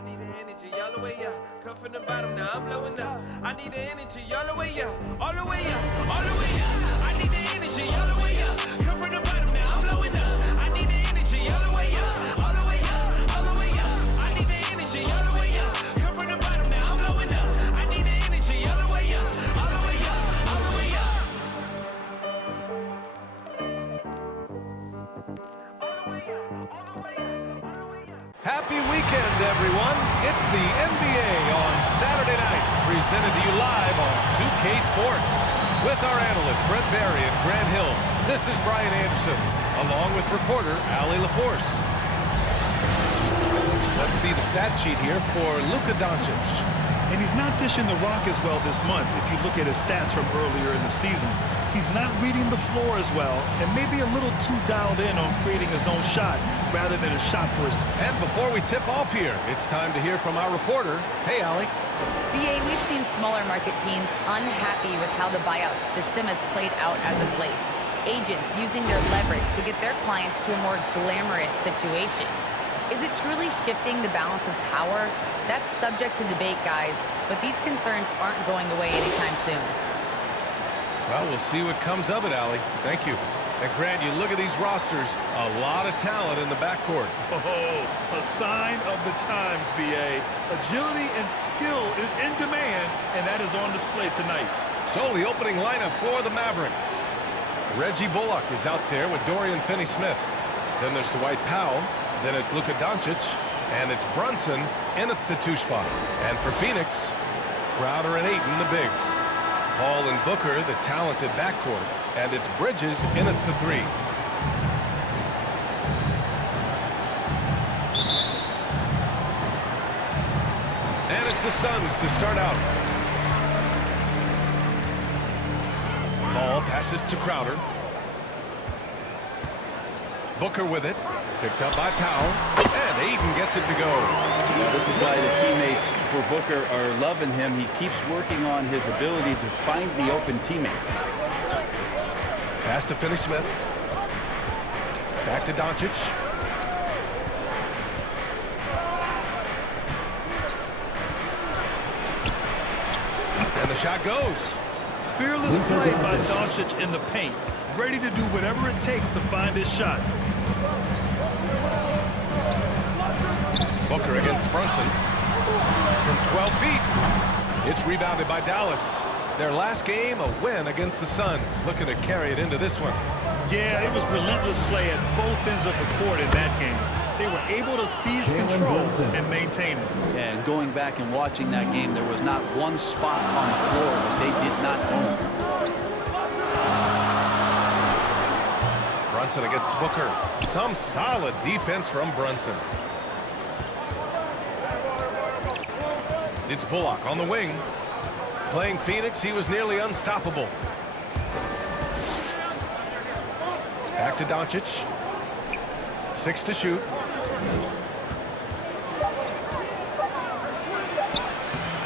I need the energy all the way up. Come from the bottom, now I'm blowing up. I need the energy all the way up. All the way up, all the way up. I need the energy all the way up. Come from the bottom, now I'm blowing up. I need the energy all the way up. All the way up, all the way up. I need the energy all the way up. Come from the bottom, now I'm blowing up. I need the energy all the way up. All the way up, all the way up. Happy weekend, everyone. It's the NBA on Saturday night, presented to you live on 2K Sports. With our analysts, Brent Barry and Grant Hill, this is Brian Anderson, along with reporter Allie LaForce. Let's see the stat sheet here for Luka Doncic. And he's not dishing the rock as well this month. If you look at his stats from earlier in the season, he's not reading the floor as well and maybe a little too dialed in on creating his own shot rather than a shot for his team. And before we tip off here, it's time to hear from our reporter. Hey, Allie. BA, we've seen smaller market teams unhappy with how the buyout system has played out as of late. Agents using their leverage to get their clients to a more glamorous situation. Is it truly shifting the balance of power? That's subject to debate, guys, but these concerns aren't going away anytime soon. Well, we'll see what comes of it, Allie. Thank you. And Grant, you look at these rosters, a lot of talent in the backcourt. Oh, a sign of the times, BA. Agility and skill is in demand, and that is on display tonight. So the opening lineup for the Mavericks. Reggie Bullock is out there with Dorian Finney-Smith. Then there's Dwight Powell. Then it's Luka Doncic. And it's Brunson in at the 2 spot. And for Phoenix, Crowder and Ayton, the bigs. Paul and Booker, the talented backcourt. And it's Bridges in at the 3. And it's the Suns to start out. Paul passes to Crowder. Booker with it. Picked up by Powell. And Ayton gets it to go. Well, this is why the teammates for Booker are loving him. He keeps working on his ability to find the open teammate. Pass to Finney-Smith. Back to Doncic. And the shot goes. Fearless play by Doncic in the paint. Ready to do whatever it takes to find his shot. Booker against Brunson. From 12 feet. It's rebounded by Dallas. Their last game, a win against the Suns. Looking to carry it into this one. Yeah, it was relentless play at both ends of the court in that game. They were able to seize control and maintain it. Yeah, and going back and watching that game, there was not one spot on the floor that they did not own. Brunson against Booker. Some solid defense from Brunson. It's Bullock on the wing. Playing Phoenix, he was nearly unstoppable. Back to Doncic. 6 to shoot.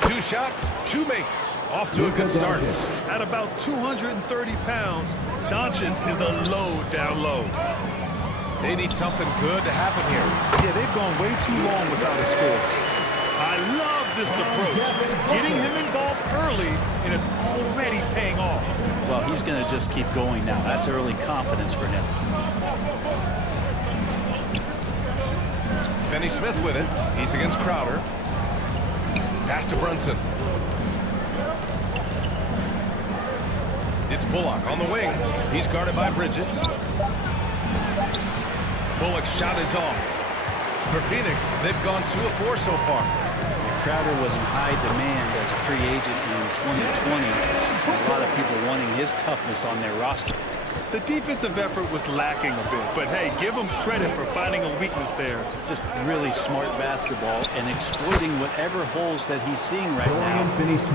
Two shots, 2 makes. Off to a good start. At about 230 pounds, Doncic is a low down low. They need something good to happen here. Yeah, they've gone way too long without a score. I love this approach. Getting him involved early, and it's already paying off. Well, he's going to just keep going now. That's early confidence for him. Finney-Smith with it. He's against Crowder. Pass to Brunson. It's Bullock on the wing. He's guarded by Bridges. Bullock's shot is off. For Phoenix, they've gone 2 of 4 so far. Crowder was in high demand as a free agent in 2020. And a lot of people wanting his toughness on their roster. The defensive effort was lacking a bit, but hey, give him credit for finding a weakness there. Just really smart basketball and exploiting whatever holes that he's seeing right now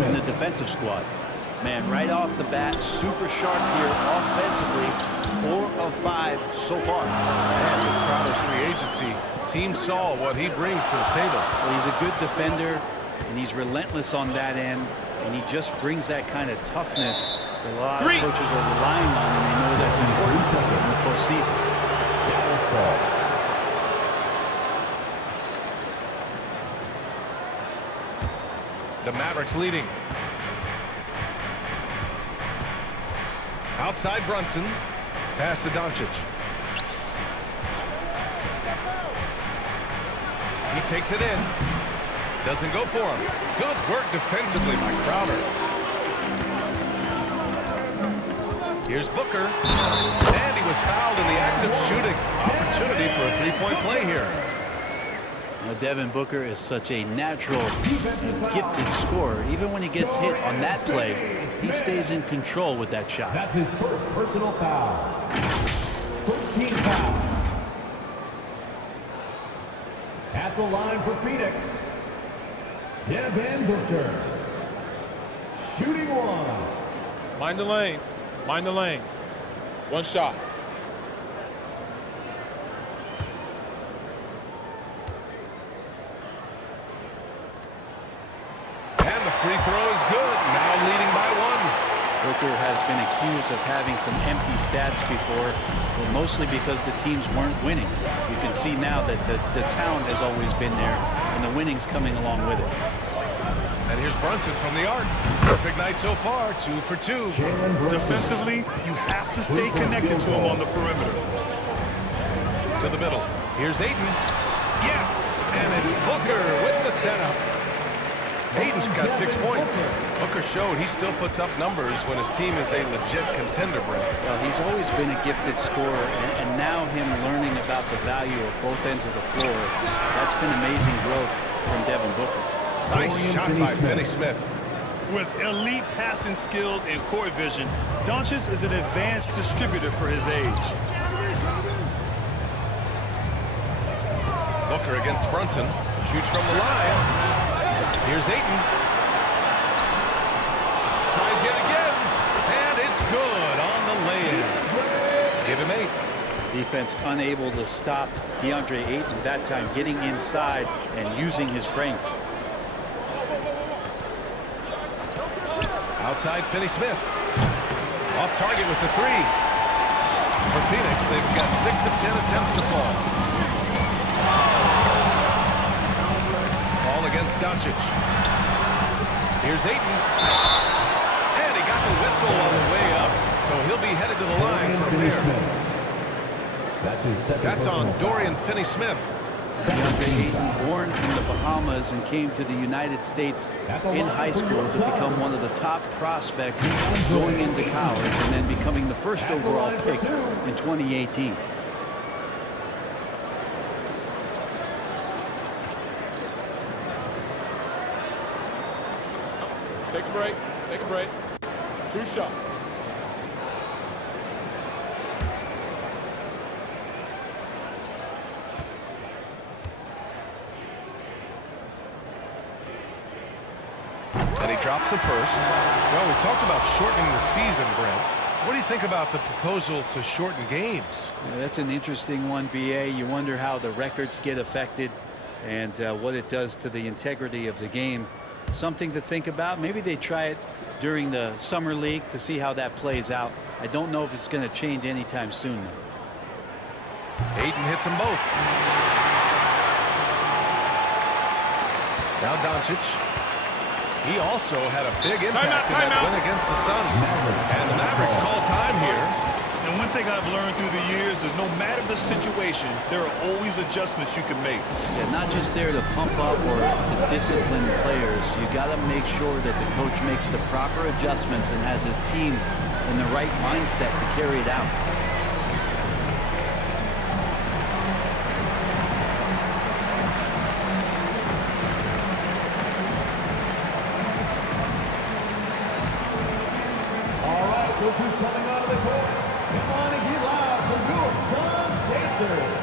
in the defensive squad. Man, right off the bat, super sharp here offensively. 4 of 5 so far. And with Crowder's free agency, team saw what he brings to the table. Well, he's a good defender, and he's relentless on that end, and he just brings that kind of toughness that a lot of coaches are relying on, and they know that's important in the postseason. The Mavericks leading. Outside Brunson. Pass to Doncic. He takes it in. Doesn't go for him. Good work defensively by Crowder. Here's Booker. And he was fouled in the act of shooting. Opportunity for a three-point play here. Now, Devin Booker is such a natural and gifted scorer. Even when he gets hit on that play, he stays in control with that shot. That's his first personal foul. 13 foul. At the line for Phoenix, Devin Booker. Shooting one. Mind the lanes. Mind the lanes. One shot. And the free throw is good. Now leading by one. Booker has been accused of having some empty stats before, but mostly because the teams weren't winning. As you can see now that the talent has always been there, and the winning's coming along with it. And here's Brunson from the arc. Perfect night so far, 2 for 2. Defensively, you have to stay connected to him on the perimeter. To the middle. Here's Ayton. Yes! And it's Booker with the setup. Ayton's got 6 points. Booker showed he still puts up numbers when his team is a legit contender, Brent. Well, he's always been a gifted scorer, and now him learning about the value of both ends of the floor, that's been amazing growth from Devin Booker. Nice shot by Finney-Smith. With elite passing skills and court vision, Doncic is an advanced distributor for his age. Booker against Brunson. Shoots from the line. Here's Ayton. Tries yet again. And it's good on the lay-in. Give him 8. Defense unable to stop DeAndre Ayton that time, getting inside and using his frame. Outside Finney-Smith. Off target with the 3. For Phoenix, they've got 6 of 10 attempts to fall. Ball against Doncic. Here's Ayton. And he got the whistle on the way up, so he'll be headed to the line from there. That's his second. That's on Dorian Finney-Smith. DeAndre Ayton, born in the Bahamas and came to the United States in high school to become one of the top prospects going into college and then becoming the first overall pick in 2018. Take a break. Take a break. 2 shots. And he drops the first. Well, we talked about shortening the season, Brent. What do you think about the proposal to shorten games? Yeah, that's an interesting one, BA. You wonder how the records get affected and what it does to the integrity of the game. Something to think about. Maybe they try it during the summer league to see how that plays out. I don't know if it's going to change anytime soon, though. Ayton hits them both. Now Doncic. He also had a big impact in that win against the Suns. And the Mavericks call time here. And one thing I've learned through the years is no matter the situation, there are always adjustments you can make. Yeah, not just there to pump up or to discipline players. You got to make sure that the coach makes the proper adjustments and has his team in the right mindset to carry it out. Look who's coming out of the court. Come on and get loud for your Suns Pacers.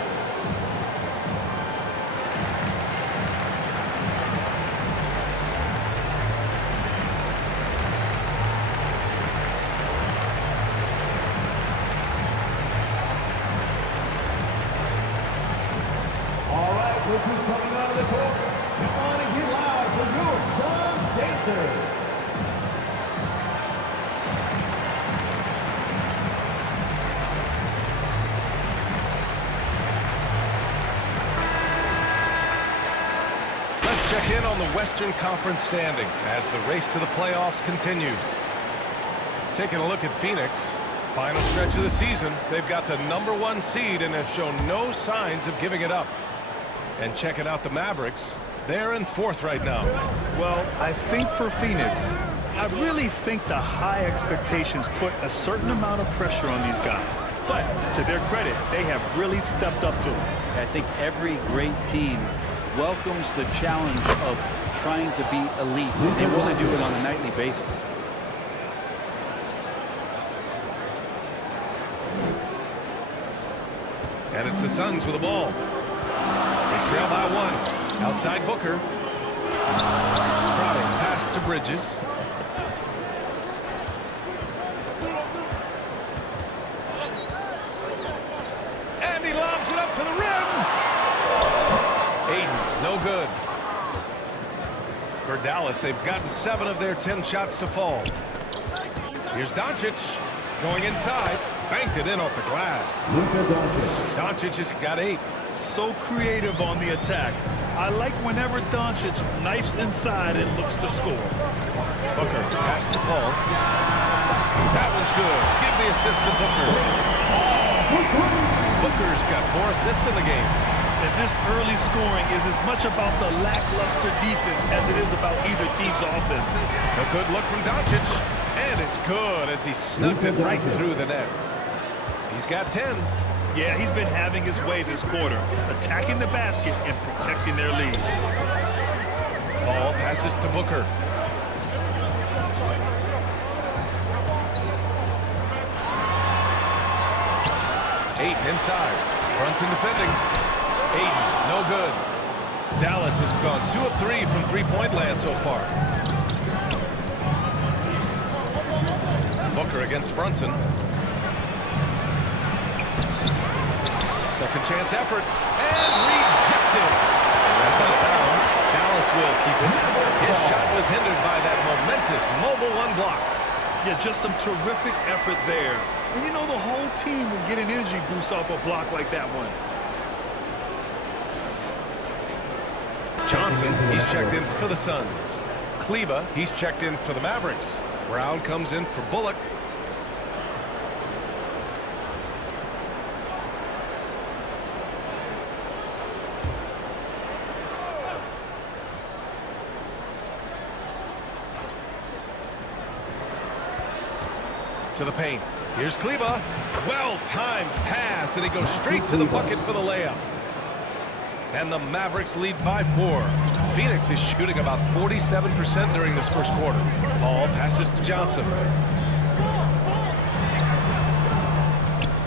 All right, look who's coming out of the court. Come on and get loud for your Suns Pacers. Let's check in on the Western Conference standings as the race to the playoffs continues. Taking a look at Phoenix, final stretch of the season, they've got the #1 seed and have shown no signs of giving it up. And checking out the Mavericks, they're in 4th right now. Well, I think for Phoenix, I really think the high expectations put a certain amount of pressure on these guys. But to their credit, they have really stepped up to it. I think every great team welcomes the challenge of trying to be elite. They want to do it on a nightly basis. And it's the Suns with the ball. They trail by 1. Outside Booker. Crowder pass to Bridges. And he lobs it up to the rim. Aiden, no good. For Dallas, they've gotten 7 of their 10 shots to fall. Here's Doncic going inside. Banked it in off the glass. Doncic has got 8. So creative on the attack. I like whenever Doncic knifes inside and looks to score. Booker pass to Paul. That one's good. Give the assist to Booker. Booker's got 4 assists in the game. And this early scoring is as much about the lackluster defense as it is about either team's offense. A good look from Doncic. And it's good as he snugs it right through the net. He's got 10. Yeah, he's been having his way this quarter, attacking the basket and protecting their lead. Paul passes to Booker. Aiden inside. Brunson defending. Aiden, no good. Dallas has gone 2 of 3 from three-point land so far. Booker against Brunson. Second chance effort. And rejected. That's out of bounds. Dallas will keep it. His shot was hindered by that momentous mobile 1 block. Yeah, just some terrific effort there. And you know the whole team will get an energy boost off a block like that one. Johnson, he's checked in for the Suns. Kleba, he's checked in for the Mavericks. Brown comes in for Bullock. To the paint. Here's Kleba. Well-timed pass, and he goes straight to the bucket for the layup. And the Mavericks lead by 4. Phoenix is shooting about 47% during this first quarter. Paul passes to Johnson.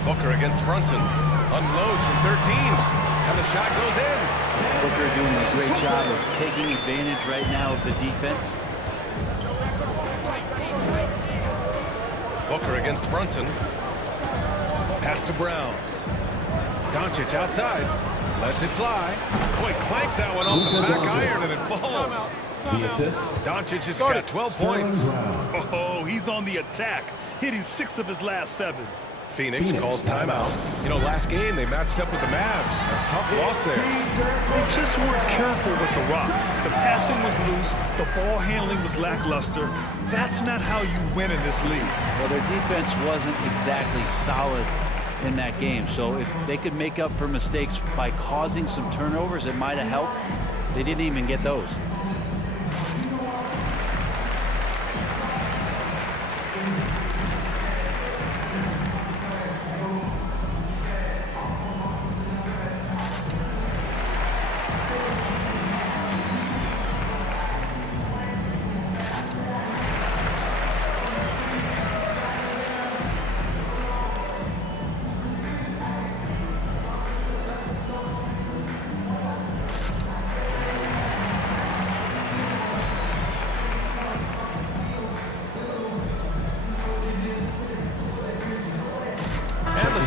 Booker against Brunson. Unloads from 13. And the shot goes in. Booker doing a great job of taking advantage right now of the defense. Booker against Brunson. Pass to Brown. Doncic outside. Lets it fly. Boy, clanks that one off the back iron and it falls. Doncic has got 12 points. Oh, he's on the attack, hitting 6 of his last 7. Phoenix calls timeout. You know, last game they matched up with the Mavs. A tough loss there. They just weren't careful with the rock. The passing was loose. The ball handling was lackluster. That's not how you win in this league. Well, their defense wasn't exactly solid in that game. So if they could make up for mistakes by causing some turnovers, it might have helped. They didn't even get those.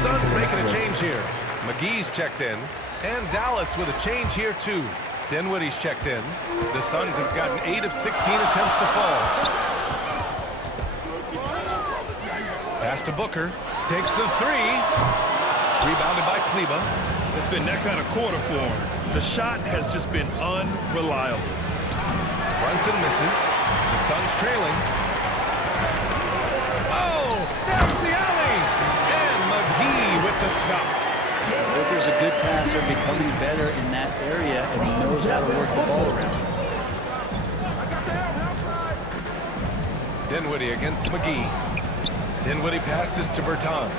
Suns making a change here. McGee's checked in. And Dallas with a change here, too. Dinwiddie's checked in. The Suns have gotten 8 of 16 attempts to fall. Pass to Booker. Takes the 3. It's rebounded by Kleba. It's been that kind of quarter for him. The shot has just been unreliable. Brunson misses. The Suns trailing. Oh, that's the alley! And McGee with the stuff. Booker's a good passer, becoming better in that area, and he knows how to work the ball around. Dinwiddie against McGee. Dinwiddie passes to Bertans.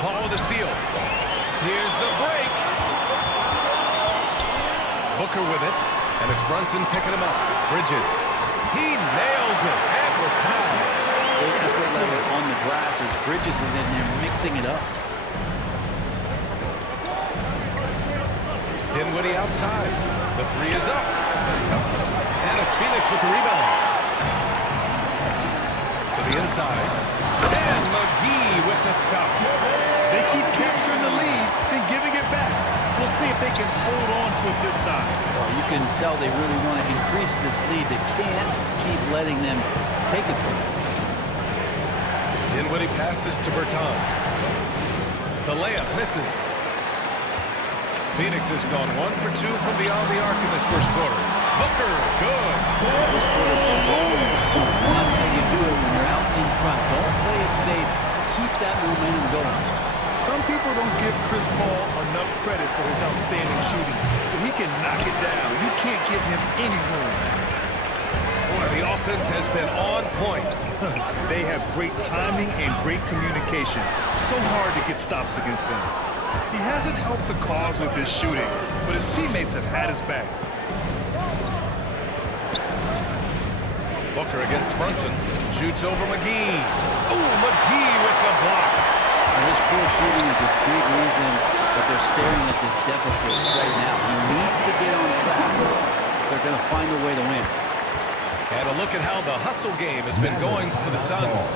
Paul with the steal. Here's the break. Booker with it, and it's Brunson picking him up. Bridges. He nails it, and we're tied. Great effort level on the glass as Bridges is in there mixing it up. Dinwiddie outside. The three is up. And it's Phoenix with the rebound. To the inside. And McGee with the stuff. They keep capturing the lead and giving it back. We'll see if they can hold on to it this time. Well, you can tell they really want to increase this lead. They can't keep letting them take it from them. Dinwiddie passes to Bertans. The layup misses. Phoenix has gone 1 for 2 from beyond the arc in this first quarter. Booker, good. This quarter belongs to him. That's how you do it when you're out in front. Don't play it safe. Keep that momentum going. Some people don't give Chris Paul enough credit for his outstanding shooting, but he can knock it down. You can't give him any room. Boy, the offense has been on point. They have great timing and great communication. So hard to get stops against them. He hasn't helped the cause with his shooting, but his teammates have had his back. Booker against Brunson. Shoots over McGee. Oh, McGee with the block. His poor shooting is a big reason that they're staring at this deficit right now. He needs to get on track if they're going to find a way to win. And a look at how the hustle game has been going for the Suns.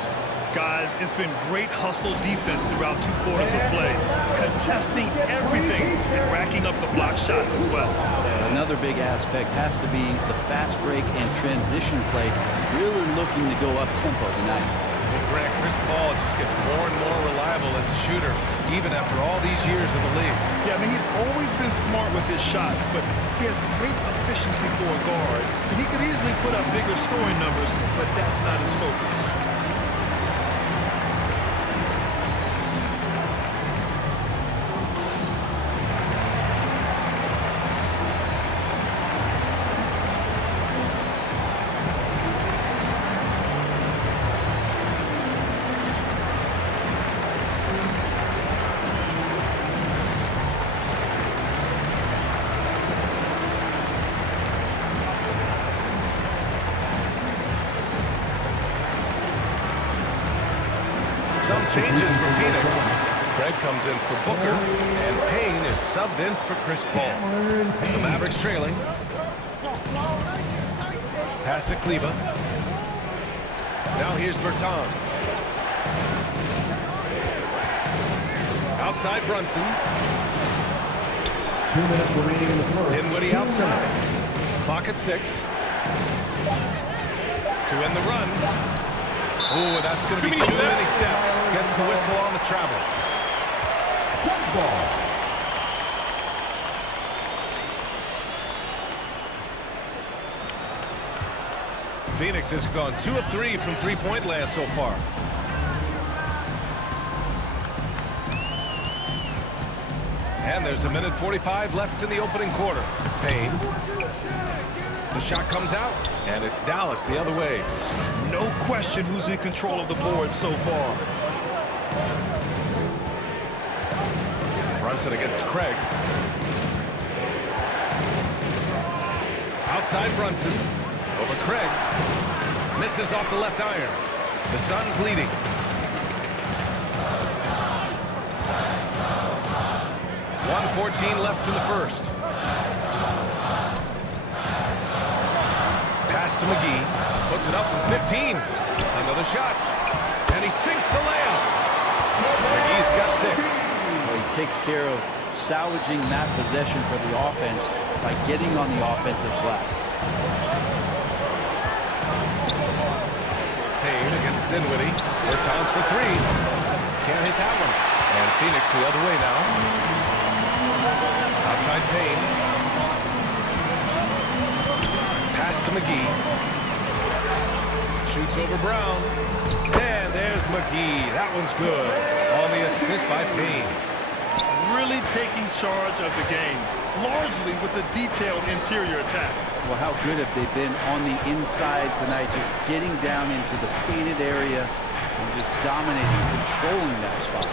Guys, it's been great hustle defense throughout 2 quarters of play, contesting everything and racking up the block shots as well. Another big aspect has to be the fast break and transition play, really looking to go up-tempo tonight. Hey, Greg, Chris Paul just gets more and more reliable as a shooter, even after all these years in the league. Yeah, I mean, he's always been smart with his shots, but he has great efficiency for a guard. And he could easily put up bigger scoring numbers, but that's not his focus. Some changes for Phoenix. Craig comes in for Booker, and Payne is subbed in for Chris Paul. The Mavericks trailing. Pass to Kleba. Now here's Bertans. Outside Brunson. 2 minutes remaining in the first. Dinwiddie outside. Clock at 6. To end the run. Oh, that's going to be too many steps. Gets the whistle on the travel. Football. Phoenix has gone 2 of 3 from three-point land so far. And there's 1:45 left in the opening quarter. Payne. The shot comes out, and it's Dallas the other way. No question who's in control of the board so far. Brunson against Craig. Outside Brunson. Over Craig. Misses off the left iron. The Suns leading. .114 left in the first. Pass to McGee. Puts it up from 15. Another shot. And he sinks the layup. McGee's got 6. Well, he takes care of salvaging that possession for the offense by getting on the offensive glass. Payne against Dinwiddie. Bertans for 3. Can't hit that one. And Phoenix the other way now. Outside Payne. Pass to McGee. Shoots over Brown. And there's McGee. That one's good. On the assist by Payne. Really taking charge of the game, largely with the detailed interior attack. Well, how good have they been on the inside tonight, just getting down into the painted area and just dominating, controlling that spot.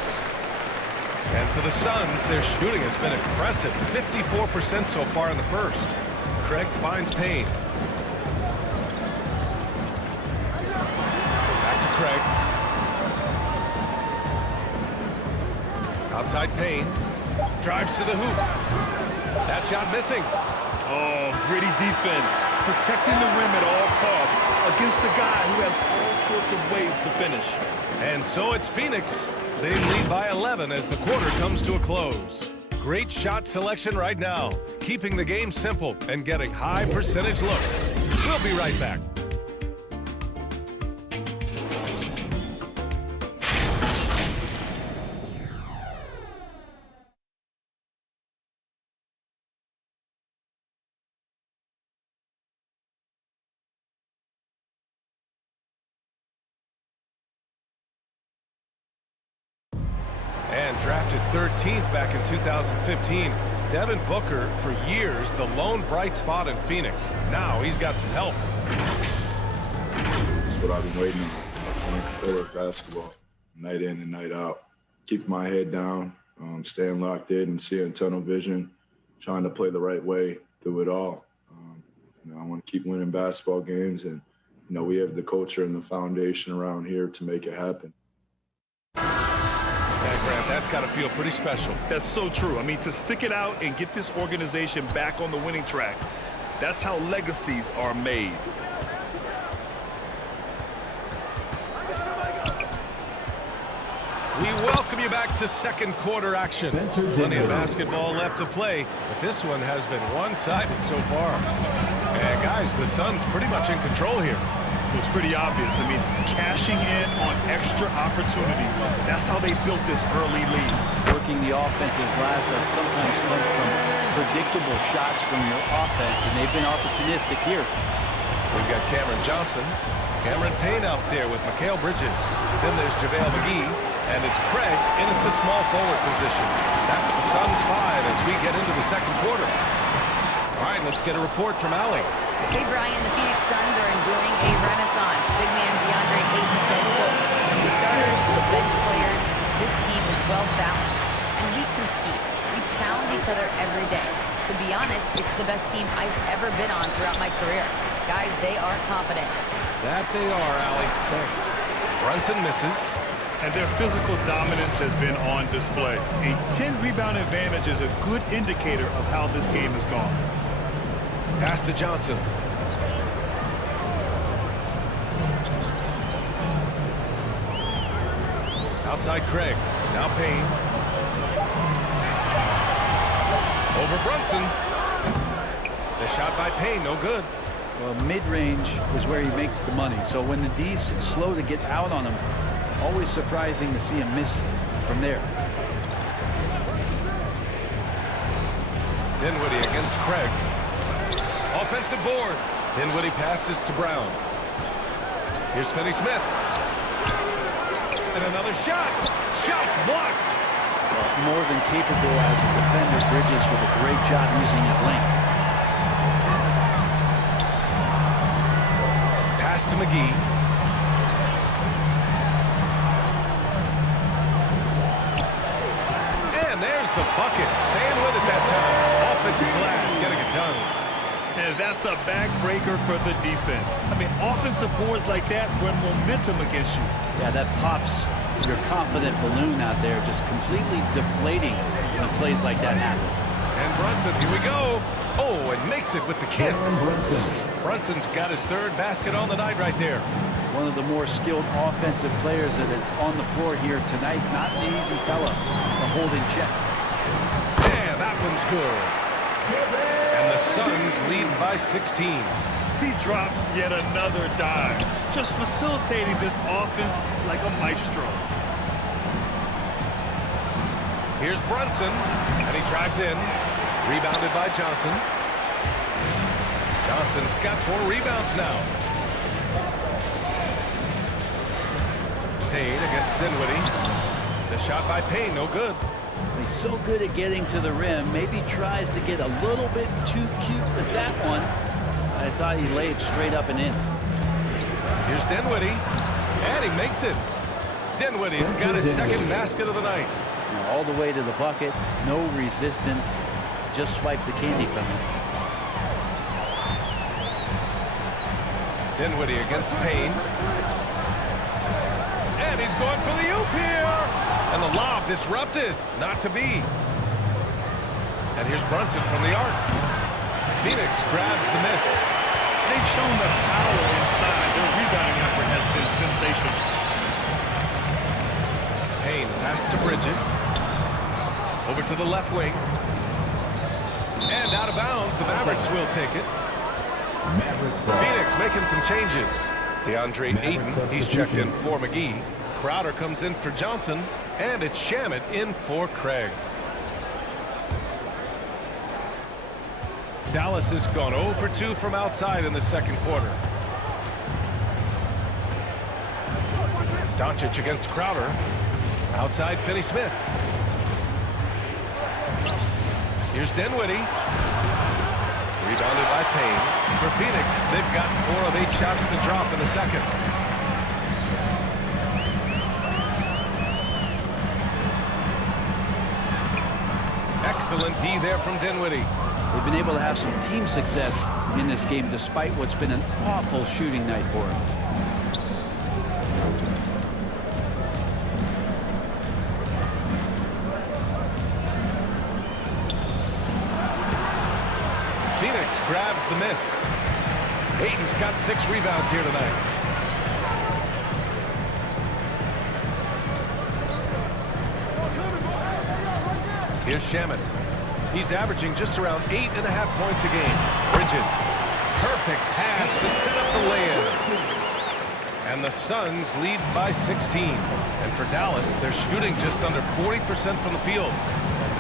And for the Suns, their shooting has been impressive. 54% so far in the first. Craig finds Payne. Back to Craig. Outside Payne. Drives to the hoop. That shot missing. Oh, gritty defense, protecting the rim at all costs against a guy who has all sorts of ways to finish. And so it's Phoenix. They lead by 11 as the quarter comes to a close. Great shot selection right now, keeping the game simple and getting high percentage looks. We'll be right back. And drafted 13th back in 2015, Devin Booker, for years, the lone bright spot in Phoenix. Now he's got some help. That's what I've been waiting on. Playing competitive basketball, night in and night out. Keep my head down, staying locked in and seeing tunnel vision, trying to play the right way through it all. I want to keep winning basketball games, and we have the culture and the foundation around here to make it happen. Yeah, Grant, that's got to feel pretty special. That's so true. I mean, to stick it out and get this organization back on the winning track, that's how legacies are made. We welcome you back to second quarter action. Plenty of basketball left to play, but this one has been one-sided so far. And guys, the Suns pretty much in control here. It's pretty obvious. I mean, cashing in on extra opportunities. That's how they built this early lead. Working the offensive glass that sometimes comes from predictable shots from your offense, and they've been opportunistic here. We've got Cameron Johnson, Cameron Payne out there with Mikal Bridges. Then there's JaVale McGee, and it's Craig in at the small forward position. That's the Suns 5 as we get into the second quarter. All right, let's get a report from Allie. Hey, Brian, the Phoenix Suns are enjoying a renaissance. Big man DeAndre Ayton said, quote, "From the starters to the bench players, this team is well-balanced, and we compete. We challenge each other every day. To be honest, it's the best team I've ever been on throughout my career. Guys, they are confident." That they are, Allie. Thanks. Brunson misses. And their physical dominance has been on display. A 10-rebound advantage is a good indicator of how this game has gone. Pass to Johnson. Outside Craig. Now Payne. Over Brunson. The shot by Payne, no good. Well, mid-range is where he makes the money. So when the D's slow to get out on him, always surprising to see him miss from there. Dinwiddie against Craig. Offensive board. Dinwiddie passes to Brown. Here's Finney-Smith. And another shot. Shot's blocked. Well, more than capable as a defender. Bridges with a great job using his length. Pass to McGee. And there's the bucket. Staying with it that time. Offensive glass, getting it done. And that's a backbreaker for the defense. I mean, offensive boards like that run momentum against you. Yeah, that pops your confident balloon out there, just completely deflating when plays like that happen. And Brunson, here we go. Oh, and makes it with the kiss. Brunson's got his third basket on the night right there. One of the more skilled offensive players that is on the floor here tonight. Not an easy fella to hold in check. Yeah, that one's good. And the Suns lead by 16. He drops yet another dive, just facilitating this offense like a maestro. Here's Brunson, and he drives in. Rebounded by Johnson. Johnson's got 4 rebounds now. Payne against Dinwiddie. The shot by Payne, no good. He's so good at getting to the rim. Maybe tries to get a little bit too cute with that one. I thought he laid straight up and in. Here's Dinwiddie, and he makes it. Dinwiddie's got his second basket of the night. All the way to the bucket, no resistance. Just swipe the candy from him. Dinwiddie against Payne. And he's going for the oop here. And the lob disrupted. Not to be. And here's Brunson from the arc. Phoenix grabs the miss. They've shown the power inside. Their rebounding effort has been sensational. Payne pass to Bridges. Over to the left wing. And out of bounds. The Mavericks will take it. Phoenix making some changes. DeAndre Ayton, he's checked in for McGee. Crowder comes in for Johnson. And it's Shamet in for Craig. Dallas has gone 0 for 2 from outside in the second quarter. Doncic against Crowder. Outside Finney Smith. Here's Dinwiddie. Rebounded by Payne. For Phoenix, they've gotten 4 of 8 shots to drop in the second. Excellent D there from Dinwiddie. They've been able to have some team success in this game despite what's been an awful shooting night for them. Phoenix grabs the miss. Ayton's got 6 rebounds here tonight. Here's Shamet. He's averaging just around 8.5 points a game. Bridges. Perfect pass to set up the lay-in. And the Suns lead by 16. And for Dallas, they're shooting just under 40% from the field.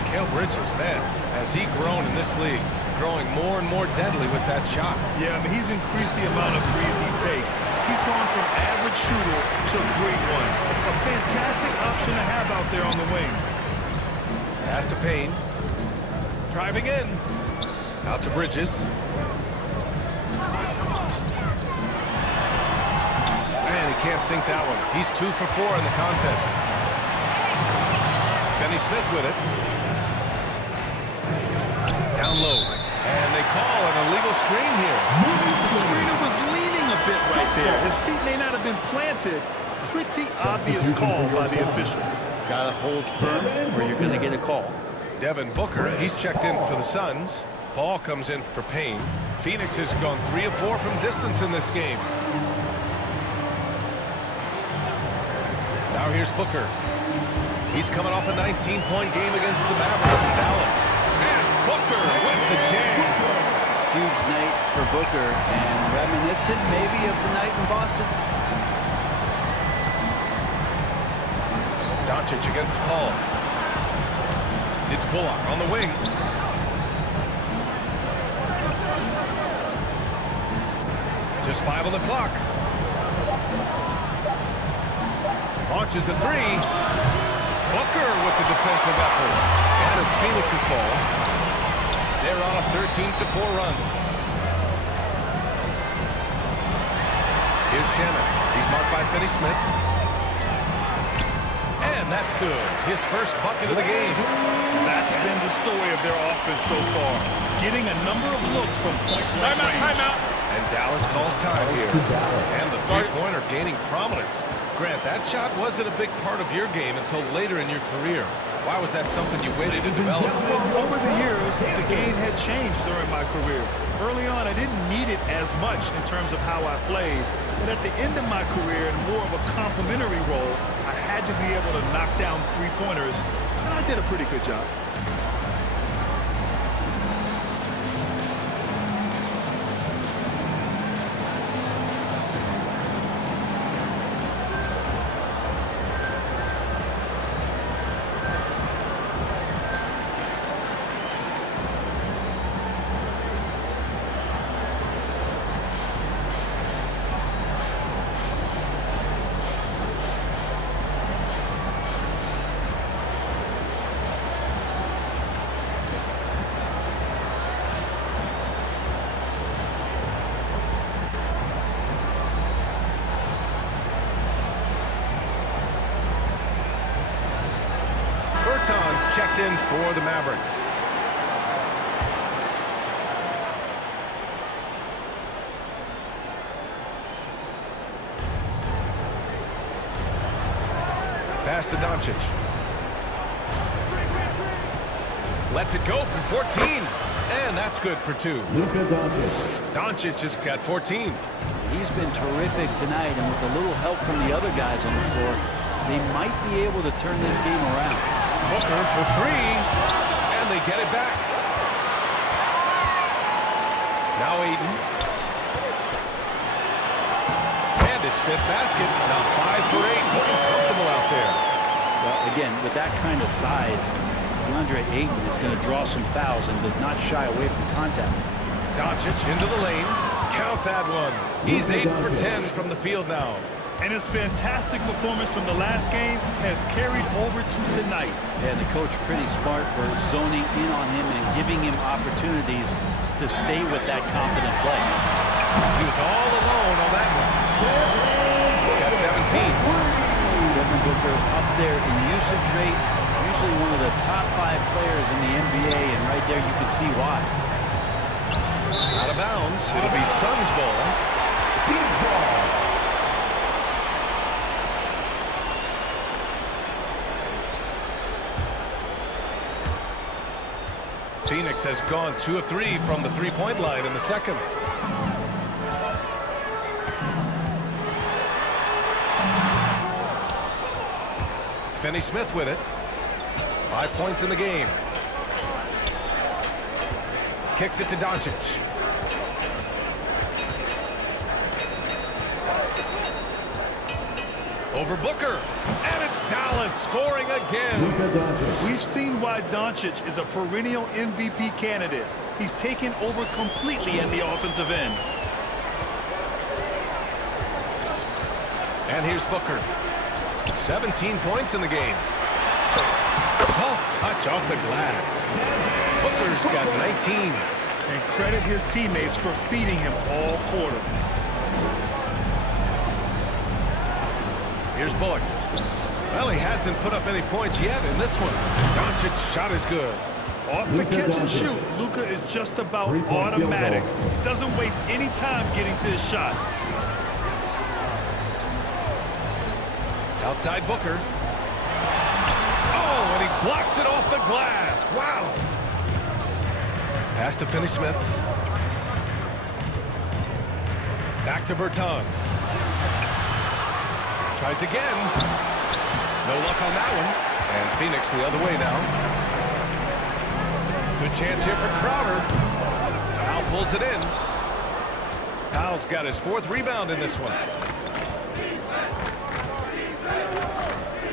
Mikal Bridges, man, has he grown in this league? Growing more and more deadly with that shot. Yeah, I mean, he's increased the amount of threes he takes. He's gone from average shooter to a great one. A fantastic option to have out there on the wing. Pass to Payne. Driving in. Out to Bridges. Man, he can't sink that one. He's 2 for 4 in the contest. Finney Smith with it. Down low. And they call an illegal screen here. The screener was leaning a bit right there. His feet may not have been planted. Pretty obvious call by the officials. Gotta hold firm or you're gonna get a call. Devin Booker, he's checked in for the Suns. Ball comes in for Payne. Phoenix has gone 3 of 4 from distance in this game. Now here's Booker. He's coming off a 19-point game against the Mavericks in Dallas. And Booker with the jam. Huge night for Booker and reminiscent maybe of the night in Boston. Doncic against Paul. It's Bullock on the wing. Just 5 on the clock. Launches a 3. Booker with the defensive effort. And it's Phoenix's ball. They're on a 13-4 run. Here's Shamet. He's marked by Finney Smith. And that's good. His first bucket of the game. That's been the story of their offense so far. Getting a number of looks from point-blank range. Timeout. And Dallas calls time here. And the three-pointer gaining prominence. Grant, that shot wasn't a big part of your game until later in your career. Why was that something you waited to develop? Over the years, the game had changed during my career. Early on, I didn't need it as much in terms of how I played. But at the end of my career, in more of a complementary role, I had to be able to knock down three-pointers, and I did a pretty good job. checked in for the Mavericks. Pass to Doncic. Lets it go from 14. And that's good for 2. Luka Doncic. Doncic has got 14. He's been terrific tonight, and with a little help from the other guys on the floor, they might be able to turn this game around. Booker for 3. And they get it back. Now Ayton. And his 5th basket. Now 5 for 8. Looking comfortable out there. Well, again, with that kind of size, DeAndre Ayton is going to draw some fouls and does not shy away from contact. Doncic into the lane. Count that one. He's 8 for 10 from the field now. And his fantastic performance from the last game has carried over to tonight. And the coach pretty smart for zoning in on him and giving him opportunities to stay with that confident play. He was all alone on that one. He's got 17. Devin Booker up there in usage rate, usually one of the top 5 players in the NBA, and right there you can see why. Out of bounds. It'll be Suns ball. Phoenix ball. Phoenix has gone 2 of 3 from the three-point line in the second. Finney-Smith with it. 5 points in the game. Kicks it to Doncic. Over Booker. And it's Dallas scoring again. Luka Doncic. We've seen why Doncic is a perennial MVP candidate. He's taken over completely at the offensive end. And here's Booker. 17 points in the game. Soft touch off the glass. Booker's got 19. And credit his teammates for feeding him all quarter. Here's Bullock. Well, he hasn't put up any points yet in this one. Doncic's shot is good. Off the catch and shoot, Luka is just about automatic. Doesn't waste any time getting to his shot. Outside Booker. Oh, and he blocks it off the glass. Wow. Pass to Finney-Smith. Back to Bertans. Tries again. No luck on that one. And Phoenix the other way now. Good chance here for Crowder. Powell pulls it in. Powell's got his 4th rebound in this one.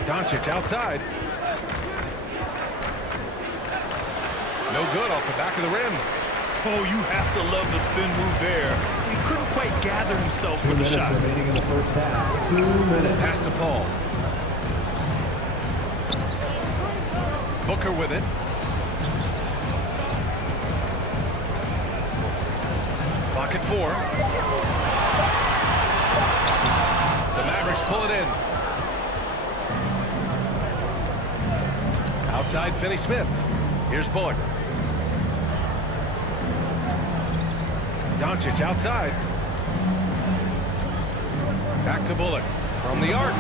Doncic outside. No good off the back of the rim. Oh, you have to love the spin move there. He couldn't quite gather himself for the shot. Remaining in the first half. 2 minutes. Pass to Paul. Booker with it. Clock at 4. The Mavericks pull it in. Outside Finney-Smith. Here's Bullock. Doncic outside. Back to Bullock from the arc.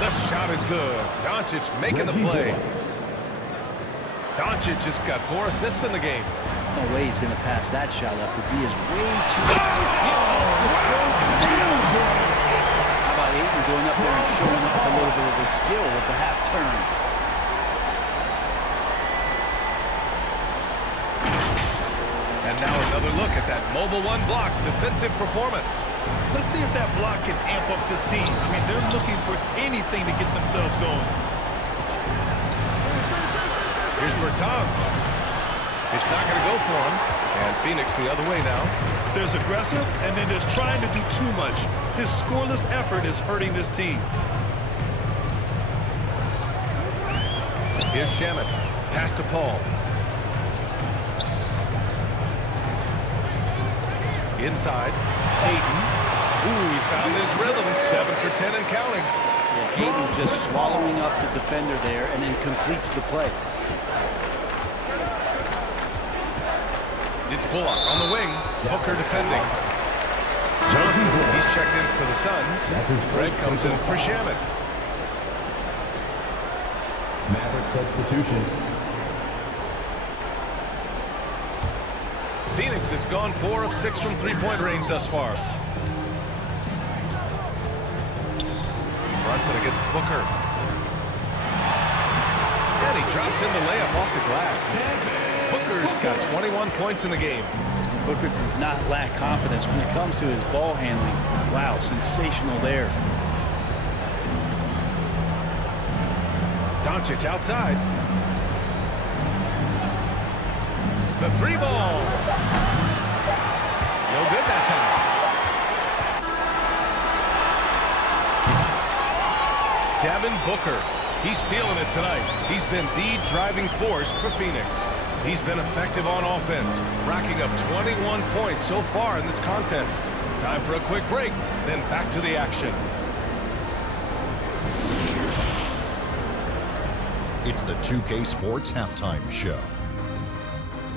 The shot is good. Doncic making the play. Doncic has got 4 assists in the game. No way he's going to pass that shot up. The D is way too How about Ayton going up there and showing off a little bit of his skill with the half turn? And now another look at that mobile 1 block defensive performance. Let's see if that block can amp up this team. I mean, they're looking for anything to get themselves going. Here's Bertans. It's not going to go for him. And Phoenix the other way now. There's aggressive, and then there's trying to do too much. His scoreless effort is hurting this team. Here's Shamet. Pass to Paul. Inside. Ayton. Ooh, he's found his rhythm. 7 for 10 and counting. Yeah, Ayton just swallowing up the defender there and then completes the play. It's Bullock on the wing. Booker defending. Johnson, he's checked in for the Suns. Greg comes in for Shaman. Mavericks substitution. Phoenix has gone 4 of 6 from three-point range thus far. Brunson against Booker. And he drops in the layup off the glass. Booker's got 21 points in the game. Booker does not lack confidence when it comes to his ball handling. Wow, sensational there. Doncic outside. The three ball. No good that time. Devin Booker. He's feeling it tonight. He's been the driving force for Phoenix. He's been effective on offense, racking up 21 points so far in this contest. Time for a quick break, then back to the action. It's the 2K Sports Halftime Show.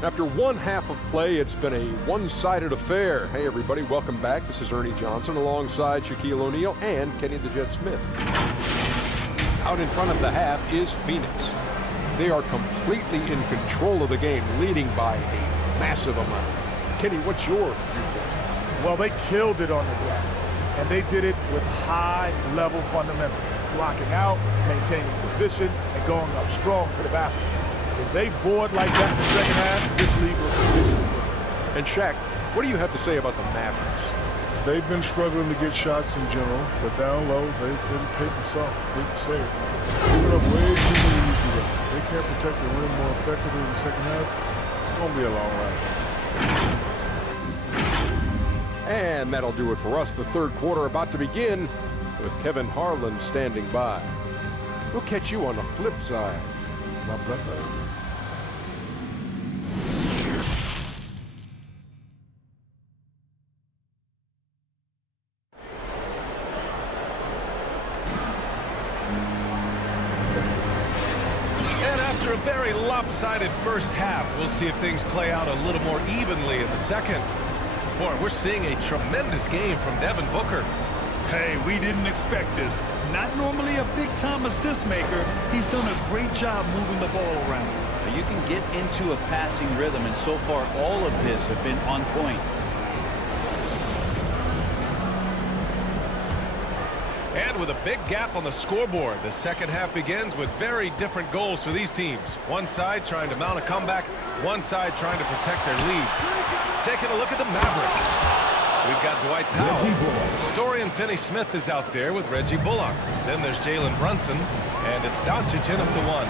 After one half of play, it's been a one-sided affair. Hey, everybody, welcome back. This is Ernie Johnson alongside Shaquille O'Neal and Kenny the Jet Smith. Out in front of the half is Phoenix. They are completely in control of the game, leading by a massive amount. Kenny, what's your viewpoint? Well, they killed it on the glass, and they did it with high-level fundamentals, blocking out, maintaining position, and going up strong to the basket. If they board like that in the second half, this league will position. And Shaq, what do you have to say about the Mavericks? They've been struggling to get shots in general, but down low, they've been paper soft. Hate to say it. Giving up way too many easy looks. They can't protect the rim more effectively in the second half. It's going to be a long ride. And that'll do it for us. The third quarter about to begin with Kevin Harlan standing by. We'll catch you on the flip side, my brother. A very lopsided first half. We'll see if things play out a little more evenly in the second. Boy, we're seeing a tremendous game from Devin Booker. Hey, we didn't expect this. Not normally a big-time assist maker. He's done a great job moving the ball around. You can get into a passing rhythm, and so far all of his have been on point. And with a big gap on the scoreboard, the second half begins with very different goals for these teams. One side trying to mount a comeback, one side trying to protect their lead. Taking a look at the Mavericks. We've got Dwight Powell. Dorian Finney-Smith is out there with Reggie Bullock. Then there's Jalen Brunson, and it's Doncic in at the one.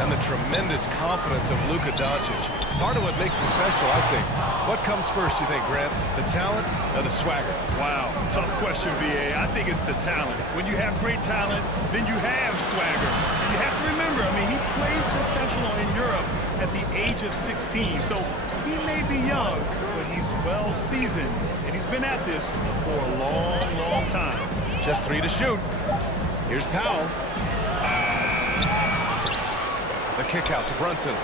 And the tremendous confidence of Luka Doncic. Part of what makes him special, I think. What comes first, you think, Grant? The talent or the swagger? Wow, tough question, VA. I think it's the talent. When you have great talent, then you have swagger. And you have to remember, I mean, he played professional in Europe at the age of 16. So he may be young, but he's well seasoned. And he's been at this for a long, long time. Just 3 to shoot. Here's Powell. The kick out to Brunson.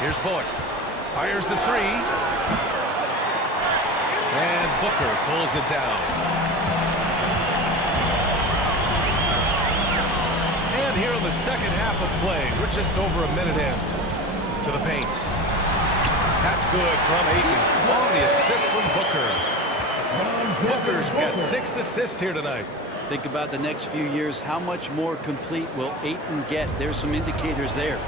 Here's Bullock. Fires the three. And Booker pulls it down. And here in the second half of play, we're just over a minute in. To the paint. That's good from Ayton. On the assist from Booker. Booker's got 6 assists here tonight. Think about the next few years. How much more complete will Ayton get? There's some indicators there.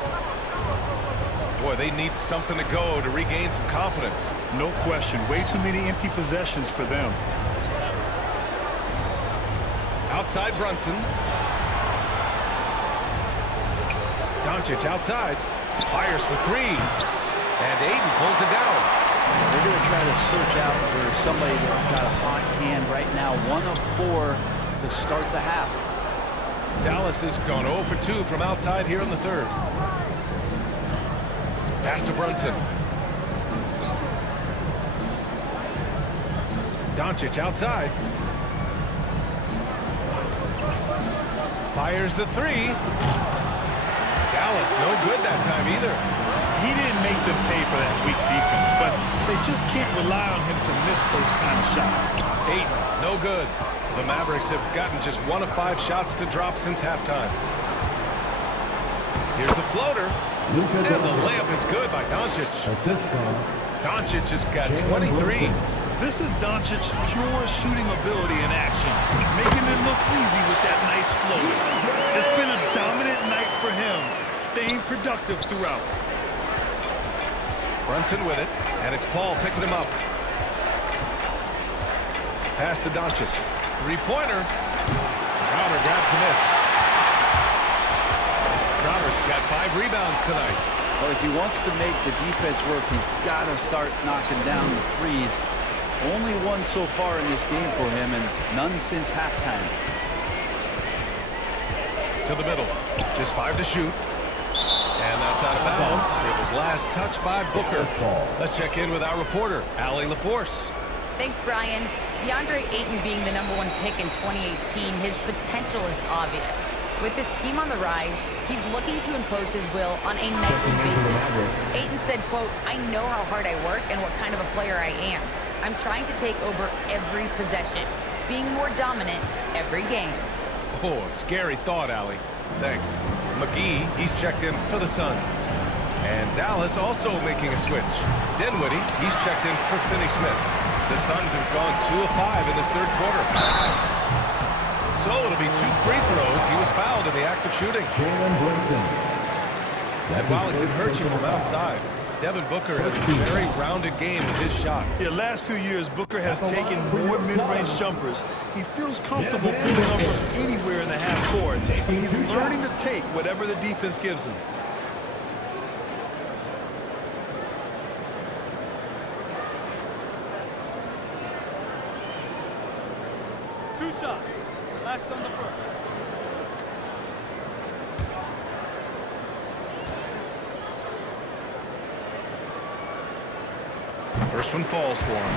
Boy, they need something to go to regain some confidence. No question. Way too many empty possessions for them. Outside Brunson. Doncic outside. Fires for 3. And Ayton pulls it down. They're going to try to search out for somebody that's got a hot hand right now. 1 of 4 to start the half. Dallas has gone 0 for 2 from outside here in the third. Pass to Brunson. Doncic outside. Fires the 3. Dallas, no good that time either. He didn't make them pay for that weak defense, but they just can't rely on him to miss those kind of shots. Ayton, no good. The Mavericks have gotten just 1 of 5 shots to drop since halftime. Here's the floater. And the layup is good by Doncic. Doncic has got 23. This is Doncic's pure shooting ability in action, making it look easy with that nice floater. It's been a dominant night for him, staying productive throughout. Brunson with it, and it's Paul picking him up. Pass to Doncic. Three-pointer. Crowder grabs the miss. Crowder's got 5 rebounds tonight. Well, if he wants to make the defense work, he's got to start knocking down the threes. Only one so far in this game for him, and none since halftime. To the middle. Just 5 to shoot. And that's out of bounds. It was last touched by Booker. Let's check in with our reporter, Allie LaForce. Thanks, Brian. DeAndre Ayton being the #1 pick in 2018, his potential is obvious. With his team on the rise, he's looking to impose his will on a nightly basis. Ayton said, quote, "I know how hard I work and what kind of a player I am. I'm trying to take over every possession, being more dominant every game." Oh, scary thought, Allie. Thanks. McGee, he's checked in for the Suns. And Dallas also making a switch. Dinwiddie, he's checked in for Finney-Smith. The Suns have gone 2 of 5 in this third quarter. So it'll be 2 free throws. He was fouled in the act of shooting. And while it can hurt you from outside, Devin Booker has a very rounded game with his shot. Yeah, last few years, Booker has taken more mid-range jumpers. He feels comfortable pulling up from anywhere in the half court. He's learning to take whatever the defense gives him. Two shots. Last on the first. First one falls for him.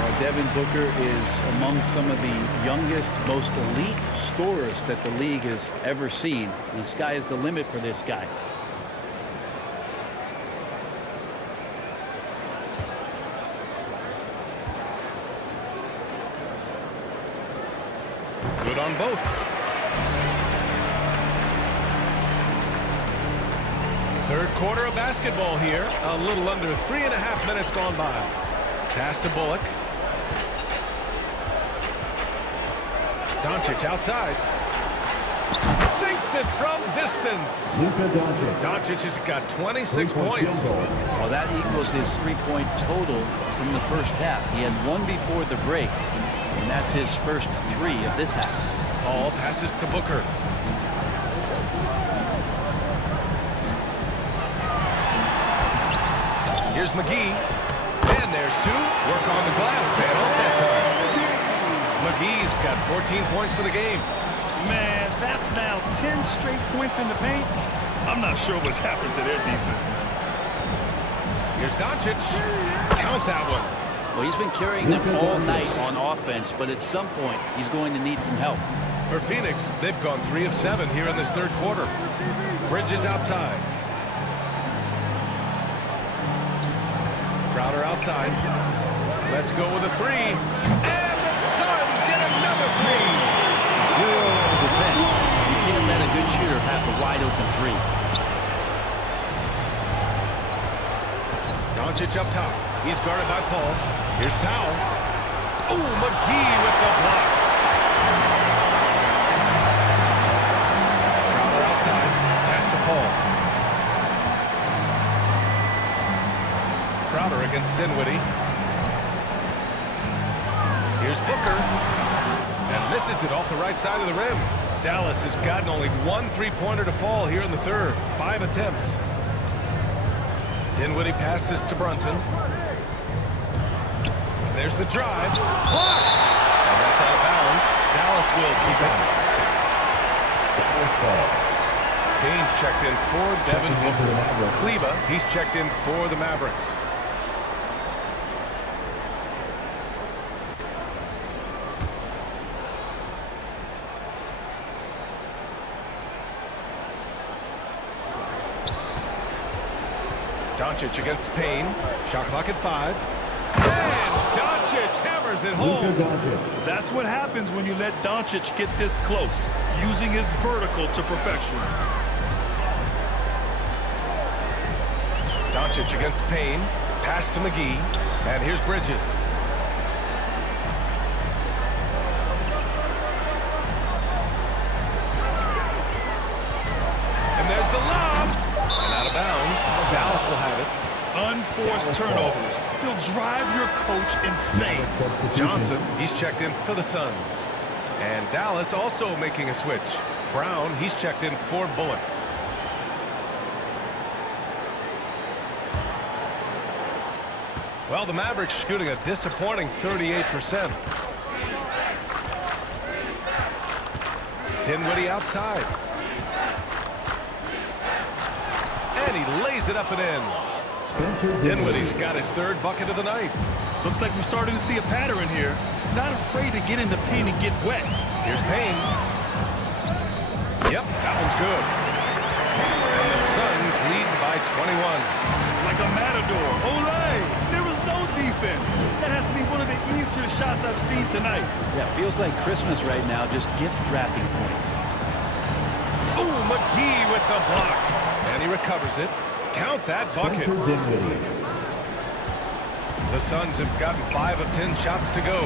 Well, Devin Booker is among some of the youngest, most elite scorers that the league has ever seen. The sky is the limit for this guy. Good on both. Third quarter of basketball here. A little under 3.5 minutes gone by. Pass to Bullock. Doncic outside. Sinks it from distance. Luka Doncic. Doncic has got 26 points. Well, that equals his 3-point total from the first half. He had one before the break, and that's his first 3 of this half. Paul passes to Booker. Here's McGee. And there's 2. Work on the glass, man, off that time. McGee's got 14 points for the game. Man, that's now 10 straight points in the paint. I'm not sure what's happened to their defense, man. Here's Doncic. Count that one. Well, he's been carrying them all night on offense, but at some point, he's going to need some help. For Phoenix, they've gone 3 of 7 here in this third quarter. Bridges outside. Crowder outside. Let's go with a 3. And the Suns get another 3. 0 defense. You can't let a good shooter have the wide open 3. Doncic up top. He's guarded by Paul. Here's Powell. Oh, McGee with the block. Crowder outside. Pass to Paul. Crowder against Dinwiddie. Here's Booker. And misses it off the right side of the rim. Dallas has gotten only 1 3-pointer to fall here in the third. 5 attempts. Dinwiddie passes to Brunson. And there's the drive. Blocked! And that's out of bounds. Dallas will keep it. Kane's checked in for Devin Booker. Kleba, he's checked in for the Mavericks. Doncic against Payne. Shot clock at 5. And Doncic hammers it home. That's what happens when you let Doncic get this close, using his vertical to perfection. Doncic against Payne. Pass to McGee. And here's Bridges. And there's the lob. And out of bounds. Dallas will have it. Unforced turnovers. They'll drive your coach insane. Johnson, he's checked in for the Suns. And Dallas also making a switch. Brown, he's checked in for Bullock. Well, the Mavericks shooting a disappointing 38%. Dinwiddie outside. And he lays it up and in. Dinwiddie's got his 3rd bucket of the night. Looks like we're starting to see a pattern here. Not afraid to get in the paint and get wet. Here's Payne. Yep, that one's good. And the Suns lead by 21. Like a matador. Olay! There was no defense. That has to be one of the easier shots I've seen tonight. Yeah, feels like Christmas right now, just gift wrapping points. Ooh, McGee with the block. And he recovers it. Count that bucket. The Suns have gotten 5 of 10 shots to go.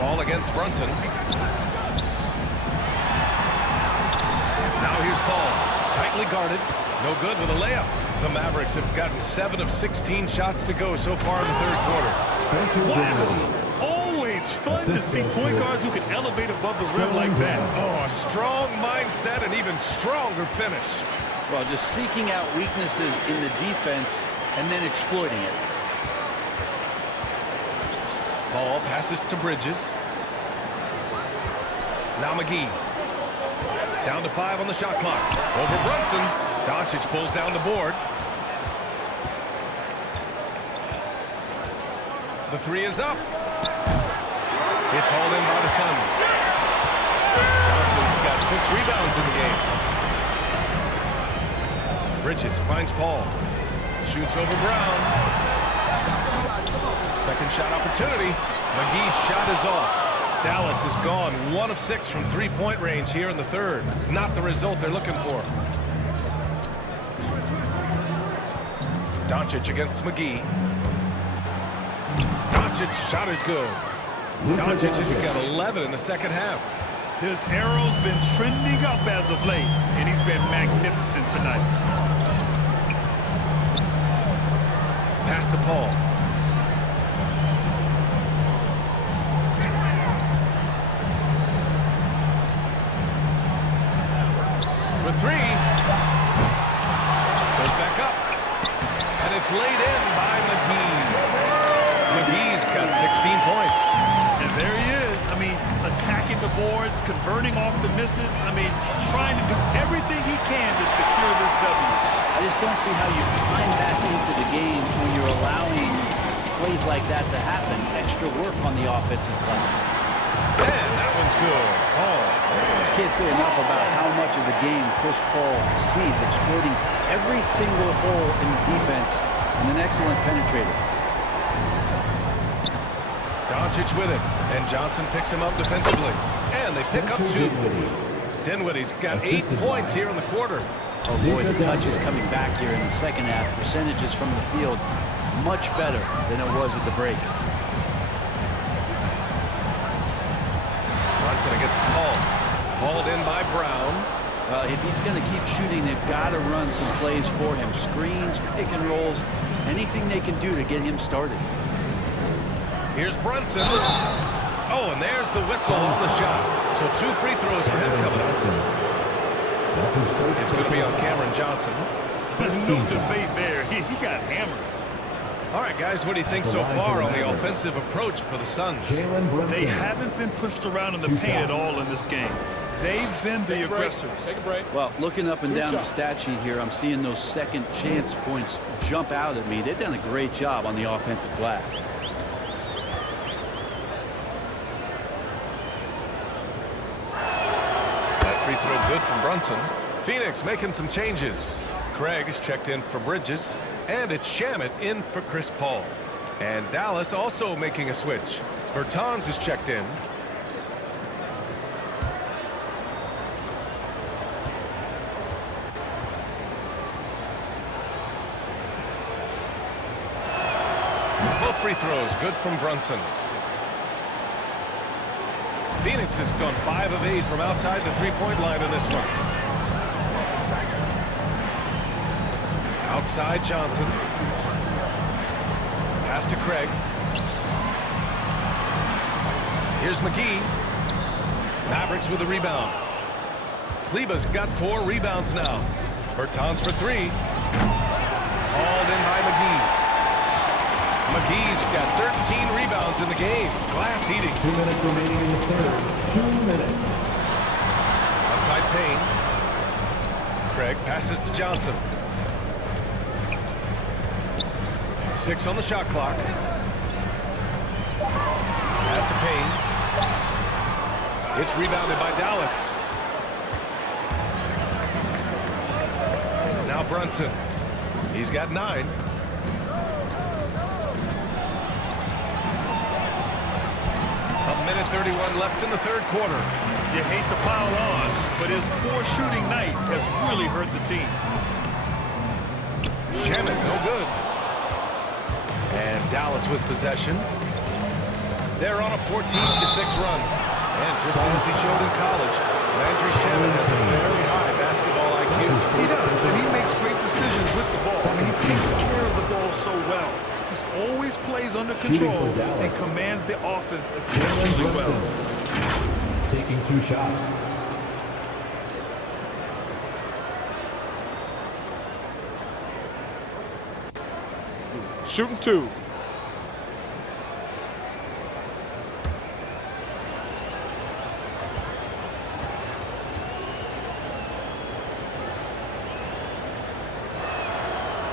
Ball against Brunson. Now here's Paul. Tightly guarded. No good with a layup. The Mavericks have gotten 7 of 16 shots to go so far in the 3rd quarter. Wow! Always fun to see point guards who can elevate above the rim like that. Oh, a strong mindset and even stronger finish. Well, just seeking out weaknesses in the defense and then exploiting it. Ball passes to Bridges. Now McGee. Down to 5 on the shot clock. Over Brunson. Doncic pulls down the board. The 3 is up. It's hauled in by the Suns. Johnson's got 6 rebounds in the game. Bridges finds Paul. Shoots over Brown. Second shot opportunity. McGee's shot is off. Dallas has gone 1 of 6 from 3-point range here in the 3rd. Not the result they're looking for. Doncic against McGee. Doncic's shot is good. Doncic has got 11 in the 2nd half. His arrow's been trending up as of late, and he's been magnificent tonight. Pass to Paul. For 3. Goes back up. And it's laid in by McGee. McGee's got 16 points. And there he is. I mean, attacking the boards, converting off the misses. I mean, trying to do everything he can to secure this W. I just don't see how you climb back into the game when you're allowing plays like that to happen. Extra work on the offensive glass. And that one's good. Paul. Just can't say enough about how much of the game Chris Paul sees, exploiting every single hole in the defense and an excellent penetrator. Doncic with it, and Johnson picks him up defensively. And they pick up 2. Dinwiddie's got 8 points here in the quarter. Oh boy, the touch is coming back here in the 2nd half. Percentages from the field much better than it was at the break. Brunson against Paul. Hauled in by Brown. Well, if he's going to keep shooting, they've got to run some plays for him. Screens, pick and rolls, anything they can do to get him started. Here's Brunson. Oh, and there's the whistle on the shot. So 2 free throws for him coming up. It's going to be on Cameron Johnson. No debate there. He got hammered. All right, guys, what do you think so far on the offensive approach for the Suns? They haven't been pushed around in the paint at all in this game. They've been the aggressors. Take a break. Well, looking up and down the stat sheet here, I'm seeing those second chance points jump out at me. They've done a great job on the offensive glass. That free throw good from Brunson. Phoenix making some changes. Craig is checked in for Bridges, and it's Shamet in for Chris Paul. And Dallas also making a switch. Bertans is checked in. Both free throws good from Brunson. Phoenix has gone 5 of 8 from outside the three-point line in this one. Outside Johnson. Pass to Craig. Here's McGee. Mavericks with the rebound. Kleba's got 4 rebounds now. Bertans for 3. Hauled in by McGee. McGee's got 13 rebounds in the game. Glass eating. 2 minutes remaining in the third. 2 minutes. Outside Payne. Craig passes to Johnson. 6 on the shot clock. Pass to Payne. It's rebounded by Dallas. Now Brunson. He's got 9. A minute 31 left in the third quarter. You hate to pile on, but his poor shooting night has really hurt the team. Shamet, no good. And Dallas with possession. They're on a 14-6 run. And just as he showed in college, Landry Shamet has a very high basketball IQ. He does, and he makes great decisions with the ball. I mean, he takes care of the ball so well. He always plays under control and commands the offense exceptionally well. Taking 2 shots. Shooting 2.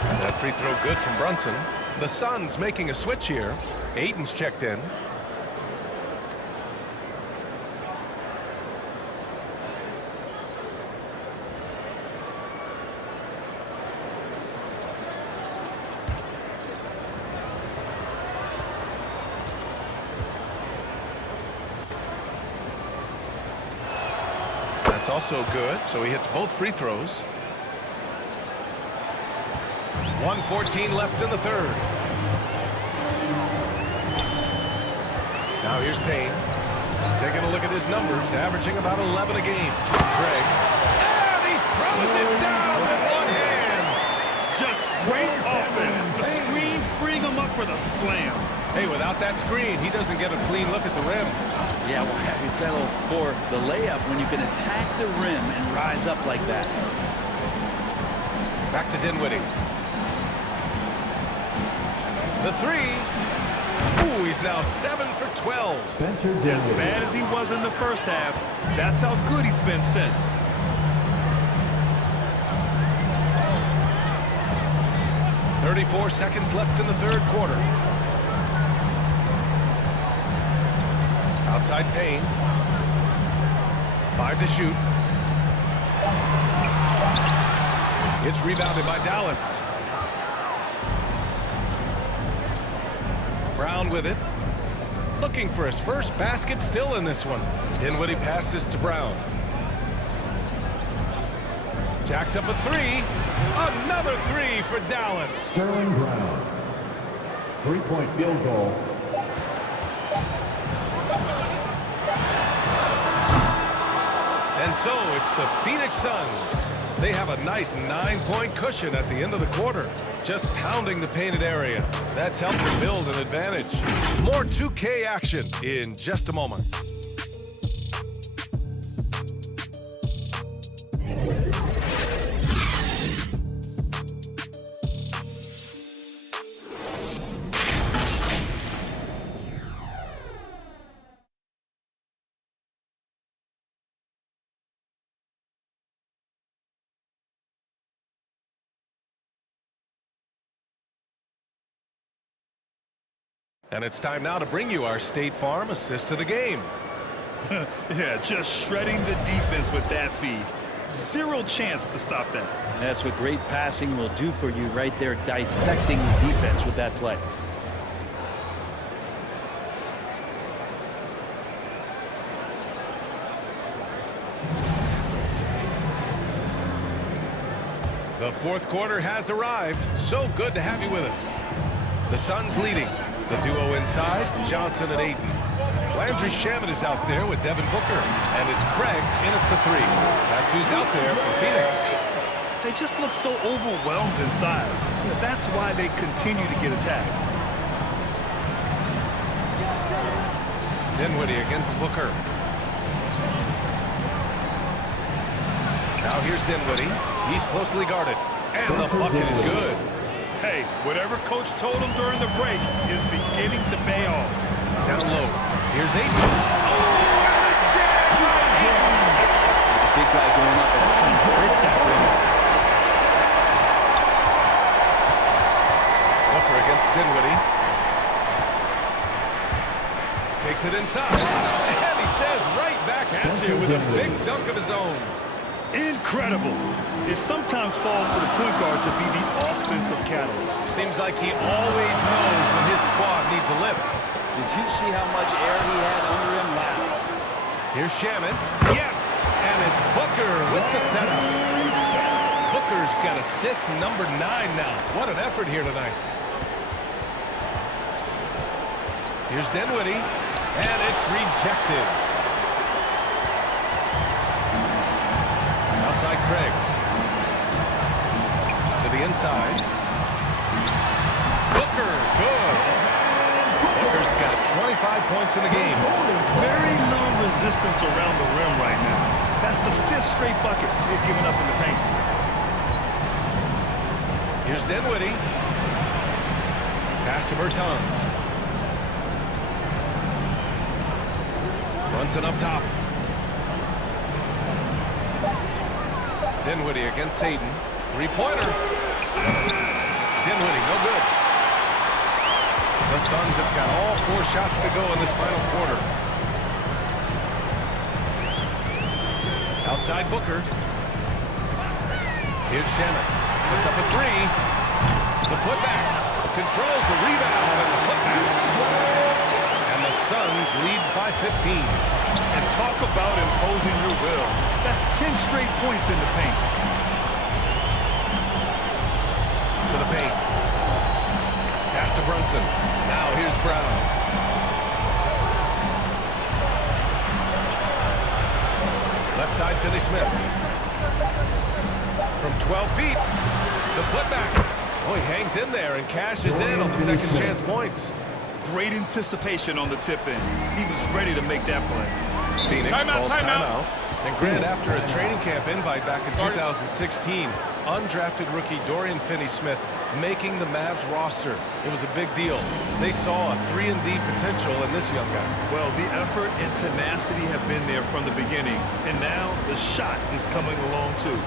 And that free throw good from Brunson. The Suns making a switch here. Aiden's checked in. That's also good, so he hits both free throws. 1:14 left in the third. Now here's Payne. Taking a look at his numbers, averaging about 11 a game. Craig. And he throws it down with one hand. Just great offense. The screen freeing him up for the slam. Hey, without that screen, he doesn't get a clean look at the rim. Yeah, well, have you settle for the layup when you can attack the rim and rise up like that? Back to Dinwiddie. The 3. Ooh, he's now 7 for 12. Spencer As Dinwiddie. bad as he was in the first half, that's how good he's been since. .34 seconds left in the third quarter. Outside Payne. 5 to shoot. It's rebounded by Dallas. Brown with it. Looking for his first basket still in this one. Dinwiddie passes to Brown. Jacks up a 3. Another 3 for Dallas. Sterling Brown. 3-point field goal. And so it's the Phoenix Suns. They have a nice 9-point cushion at the end of the quarter. Just pounding the painted area. That's helped them build an advantage. More 2K action in just a moment. And it's time now to bring you our State Farm assist to the game. Yeah, just shredding the defense with that feed. Zero chance to stop that. And that's what great passing will do for you right there, dissecting the defense with that play. The fourth quarter has arrived. So good to have you with us. The Suns leading. The duo inside, Johnson and Ayton. Landry Shamet is out there with Devin Booker. And it's Craig in at the three. That's who's out there for Phoenix. They just look so overwhelmed inside. That's why they continue to get attacked. Dinwiddie against Booker. Now here's Dinwiddie. He's closely guarded. And the bucket is good. Hey, whatever coach told him during the break is beginning to pay off. Down low. Here's Ayton. Oh, and the jam by Ayton. The big guy going up and trying to rip that rim off. Booker against Dinwiddie. Takes it inside. And he says right back at you with a big dunk of his own. Incredible. It sometimes falls to the point guard to be the offensive catalyst. Seems like he always knows when his squad needs a lift. Did you see how much air he had under him? Wow. Here's Shamet. Yes! And it's Booker with the setup. Booker's got assist number 9 now. What an effort here tonight. Here's Dinwiddie. And it's rejected. Outside Craig. To the inside. Booker, good. Booker's got 25 points in the game. Very little resistance around the rim right now. That's the 5th straight bucket they've given up in the paint. Here's Dinwiddie. Pass to Bertans. Brunson up top. Dinwiddie against Ayton. Three-pointer. Dinwiddie, no good. The Suns have got all 4 shots to go in this final quarter. Outside Booker. Here's Shamet. Puts up a 3. The putback. Controls the rebound and the putback. And the Suns lead by 15. And talk about imposing your will. That's 10 straight points in the paint. To the paint. Pass to Brunson. Now here's Brown. Left side, Finney-Smith. From 12 feet. The putback. Oh, he hangs in there and cashes in on the second chance points. Great anticipation on the tip-in. He was ready to make that play. Phoenix calls timeout. And Grant, after a training camp invite back in 2016, undrafted rookie Dorian Finney-Smith making the Mavs roster. It was a big deal. They saw a 3-and-D potential in this young guy. Well, the effort and tenacity have been there from the beginning, and now the shot is coming along too.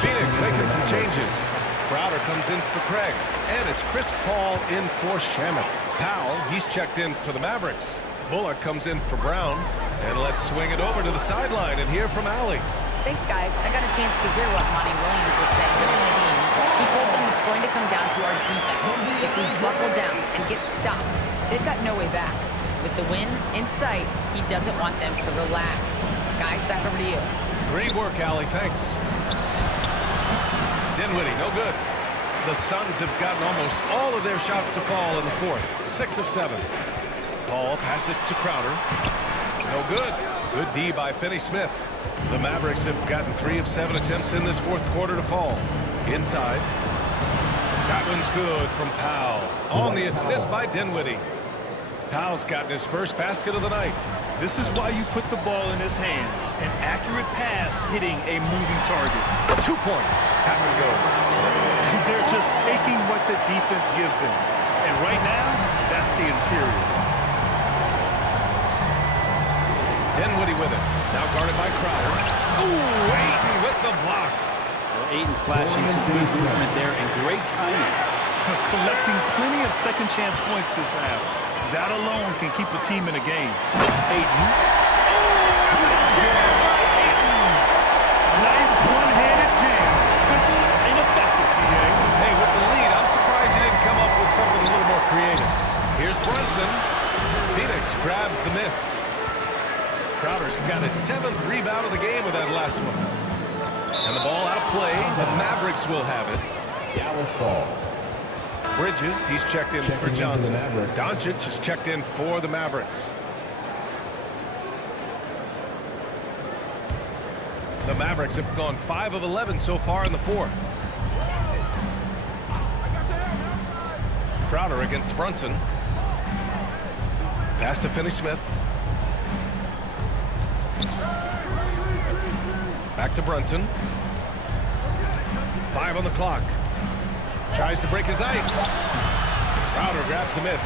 Phoenix making some changes. Crowder comes in for Craig. And it's Chris Paul in for Shamet. Powell, he's checked in for the Mavericks. Bullock comes in for Brown. And let's swing it over to the sideline and hear from Allie. Thanks, guys. I got a chance to hear what Monty Williams was saying to his team. He told them it's going to come down to our defense. If we buckle down and get stops, they've got no way back. With the win in sight, he doesn't want them to relax. Guys, back over to you. Great work, Allie. Thanks. Dinwiddie, no good. The Suns have gotten almost all of their shots to fall in the fourth. 6 of 7. Paul passes to Crowder. No good. Good D by Finney-Smith. The Mavericks have gotten 3 of 7 attempts in this fourth quarter to fall. Inside. That one's good from Powell. On the assist by Dinwiddie. Powell's gotten his first basket of the night. This is why you put the ball in his hands. An accurate pass hitting a moving target. 2 points. Have to go. They're just taking what the defense gives them. And right now, that's the interior. Dinwiddie with it. Now guarded by Crowder. Ooh, Ayton with the block. Well, Ayton flashing some good movement there and great timing. Collecting plenty of second chance points this half. That alone can keep a team in a game. Ayton. Nice one-handed jam. Simple and effective, PA. Hey, with the lead, I'm surprised he didn't come up with something a little more creative. Here's Brunson. Phoenix grabs the miss. Crowder's got his 7th rebound of the game with that last one. And the ball out of play. The Mavericks will have it. Dallas ball. Bridges, he's checked in for Johnson. Doncic is checked in for the Mavericks. The Mavericks have gone 5 of 11 so far in the fourth. Crowder against Brunson. Pass to Finney-Smith. Back to Brunson. 5 on the clock. Tries to break his ice. Crowder grabs the miss.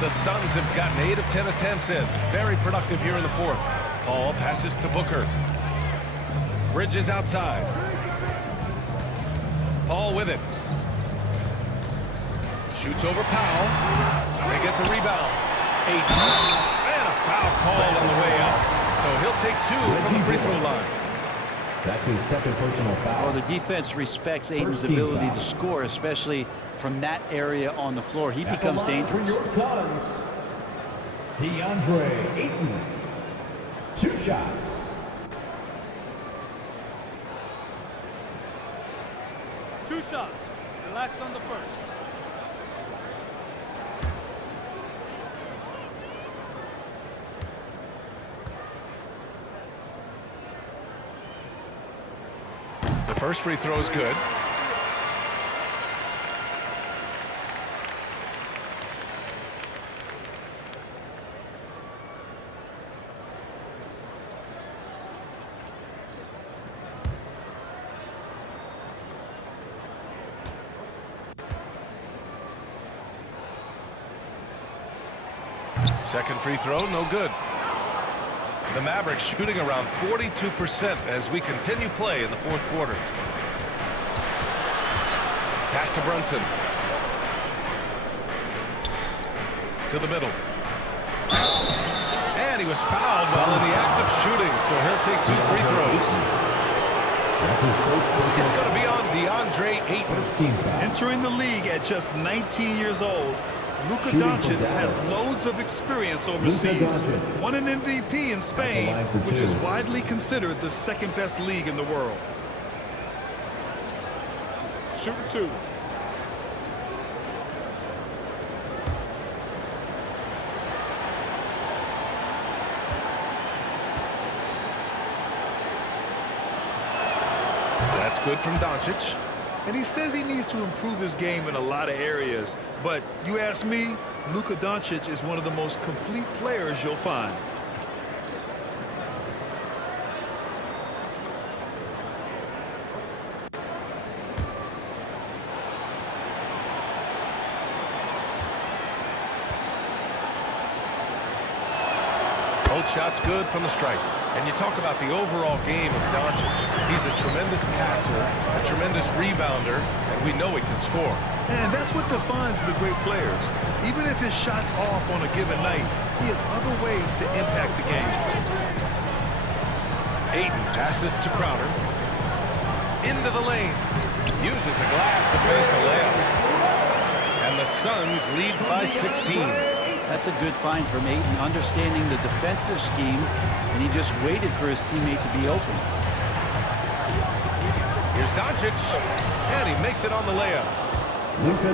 The Suns have gotten 8 of 10 attempts in. Very productive here in the fourth. Paul passes to Booker. Bridges outside. Paul with it. Shoots over Powell. They get the rebound. 8. And a foul call on the way out. So he'll take 2 from the free throw line. That's his second personal foul. Well, the defense respects Ayton's ability to score, especially from that area on the floor. He becomes dangerous. For your Suns, DeAndre Ayton. 2 shots. Two shots. Relax on the first. The first free throw is good. Second free throw, no good. The Mavericks shooting around 42% as we continue play in the fourth quarter. Pass to Brunson. To the middle. And he was fouled while in the act of shooting, so he'll take 2 free throws. It's going to be on DeAndre Ayton. Entering the league at just 19 years old, Luka Doncic has loads of experience overseas. Won an MVP in Spain, which is widely considered the second best league in the world. Shooting 2. That's good from Doncic. And he says he needs to improve his game in a lot of areas. But you ask me, Luka Doncic is one of the most complete players you'll find. Both shots good from the stripe. And you talk about the overall game of Doncic. He's a tremendous passer, a tremendous rebounder, and we know he can score. And that's what defines the great players. Even if his shot's off on a given night, he has other ways to impact the game. Ayton passes to Crowder. Into the lane. Uses the glass to finish the layup. And the Suns lead by 16. That's a good find from Ayton, understanding the defensive scheme, and he just waited for his teammate to be open. Here's Doncic, and he makes it on the layup.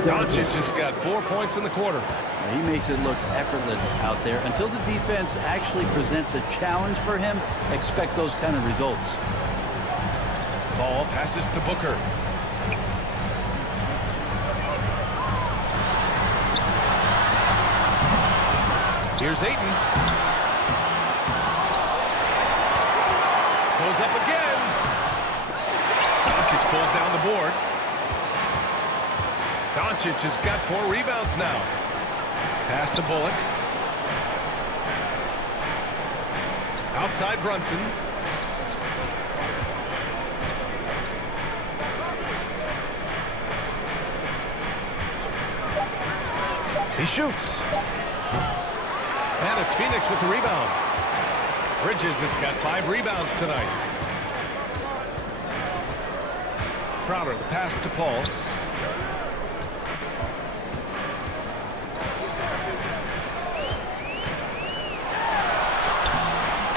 Doncic has got 4 points in the quarter. He makes it look effortless out there. Until the defense actually presents a challenge for him, expect those kind of results. Ball passes to Booker. Here's Ayton. Goes up again. Doncic pulls down the board. Doncic has got 4 rebounds now. Pass to Bullock. Outside Brunson. He shoots. And it's Phoenix with the rebound. Bridges has got 5 rebounds tonight. Crowder, the pass to Paul.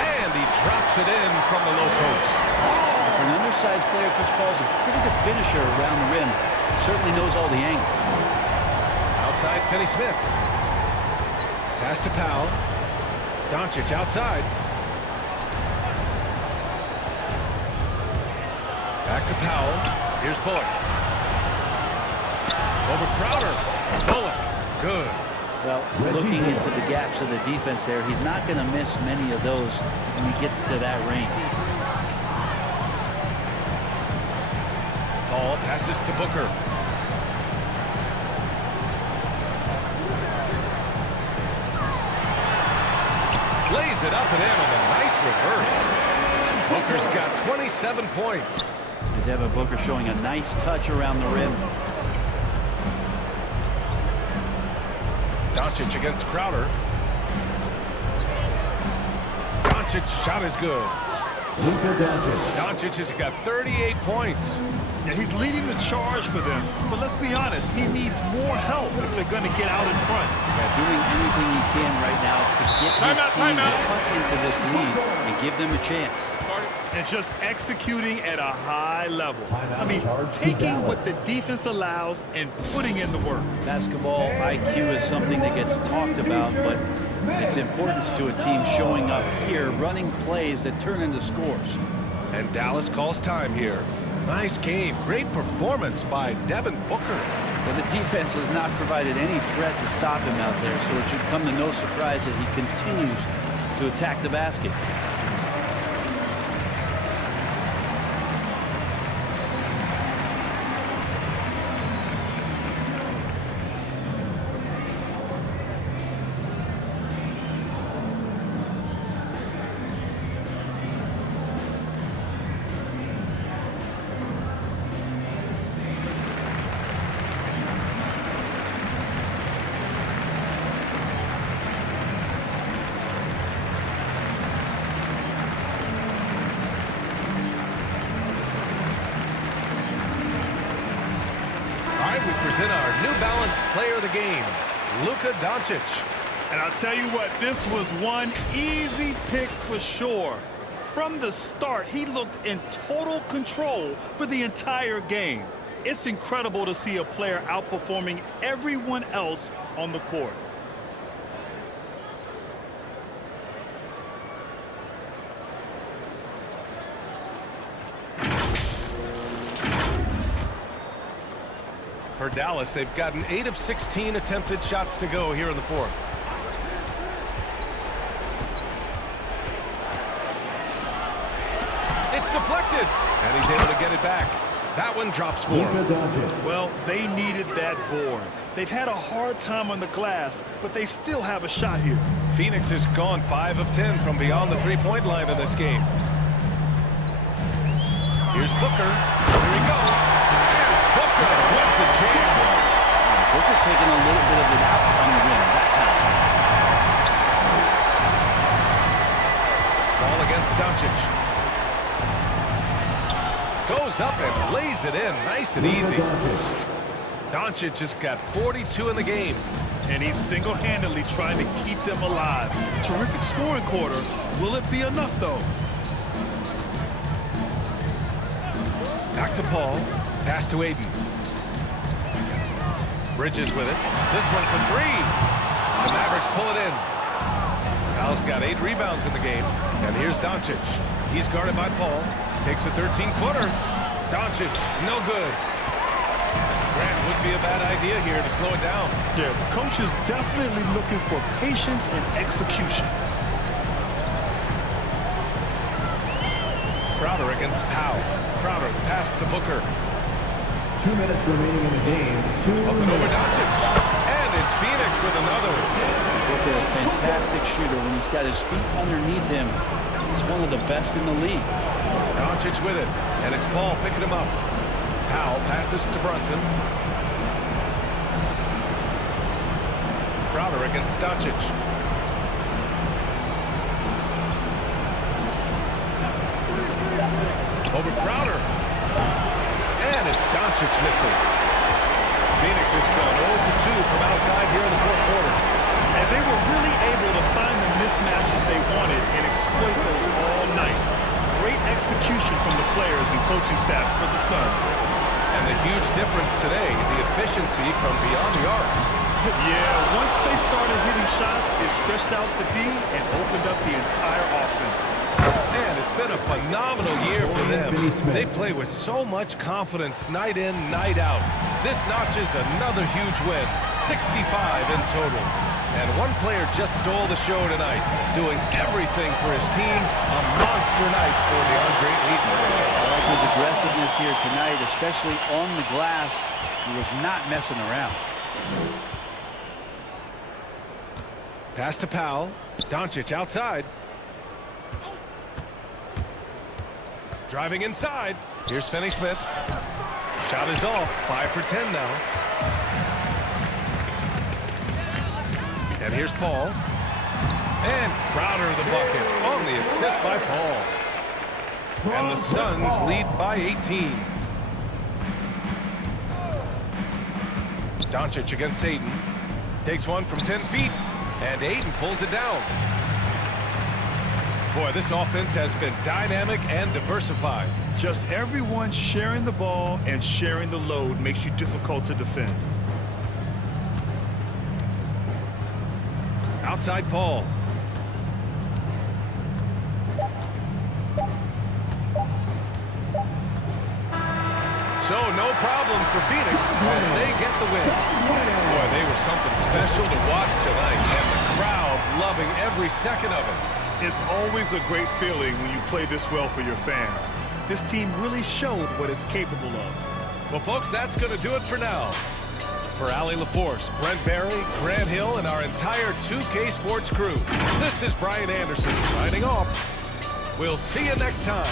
And he drops it in from the low post. For an undersized player, Chris Paul's a pretty good finisher around the rim. Certainly knows all the angles. Outside Finney-Smith. Pass to Powell. Doncic outside. Back to Powell. Here's Bullock. Over Crowder. Bullock. Good. Well, looking into the gaps of the defense there, he's not going to miss many of those when he gets to that range. Paul passes to Booker. Lays it up and in with a nice reverse. Booker's got 27 points. And Devin Booker showing a nice touch around the rim. Doncic against Crowder. Doncic's shot is good. Doncic has got 38 points. Yeah, he's leading the charge for them. But let's be honest, he needs more help if they're going to get out in front. Yeah, doing anything he can right now to get his team to cut into this lead and give them a chance. And just executing at a high level. I mean, taking what the defense allows and putting in the work. Basketball IQ is something that gets talked about, but its importance to a team showing up here, running plays that turn into scores. And Dallas calls time here. Nice game. Great performance by Devin Booker. But the defense has not provided any threat to stop him out there, so it should come to no surprise that he continues to attack the basket. We present our New Balance Player of the Game, Luka Doncic. And I'll tell you what, this was one easy pick for sure. From the start, he looked in total control for the entire game. It's incredible to see a player outperforming everyone else on the court. For Dallas, they've gotten 8 of 16 attempted shots to go here in the fourth. It's deflected, and he's able to get it back. That one drops for him. Well, they needed that board. They've had a hard time on the glass, but they still have a shot here. Phoenix has gone 5 of 10 from beyond the three-point line in this game. Here's Booker. Here he goes. Booker with the jam. Booker taking a little bit of it out on the rim that time. Ball against Doncic. Goes up and lays it in nice and easy. Doncic has got 42 in the game. And he's single-handedly trying to keep them alive. Terrific scoring quarter. Will it be enough, though? Back to Paul. Pass to Ayton. Bridges with it. This one for 3. The Mavericks pull it in. Powell's got 8 rebounds in the game. And here's Doncic. He's guarded by Paul. Takes a 13-footer. Doncic, no good. Grant would be a bad idea here to slow it down. Yeah, the coach is definitely looking for patience and execution. Crowder against Powell. Crowder, pass to Booker. 2 minutes remaining in the game. Up and over Doncic. And it's Phoenix with another. Booker, a fantastic shooter. When he's got his feet underneath him, he's one of the best in the league. Doncic with it. And it's Paul picking him up. Powell passes to Brunson. Crowder against Doncic. Over Crowder. And it's Doncic missing. Phoenix has gone 0 for 2 from outside here in the fourth quarter. And they were really able to find the mismatches they wanted and exploit those all night. Great execution from the players and coaching staff for the Suns. And the huge difference today, the efficiency from beyond the arc. Yeah, once they started hitting shots, it stretched out the D and opened up the entire offense. Man, it's been a phenomenal year for them. They play with so much confidence night in, night out. This notches another huge win, 65 in total. And one player just stole the show tonight, doing everything for his team. A monster night for DeAndre Ayton. I like his aggressiveness here tonight, especially on the glass. He was not messing around. Pass to Powell. Doncic outside. Driving inside. Here's Finney-Smith. Shot is off. 5 for 10 now. And here's Paul. And Crowder the bucket on the assist by Paul. And the Suns lead by 18. Doncic against Ayton. Takes one from 10 feet. And Ayton pulls it down. Boy, this offense has been dynamic and diversified. Just everyone sharing the ball and sharing the load makes you difficult to defend. Outside Paul. So no problem for Phoenix as they get the win. Boy, they were something special to watch tonight, and the crowd loving every second of it. It's always a great feeling when you play this well for your fans. This team really showed what it's capable of. Well, folks, that's going to do it for now. For Allie LaForce, Brent Barry, Grant Hill, and our entire 2K Sports crew, this is Brian Anderson signing off. We'll see you next time.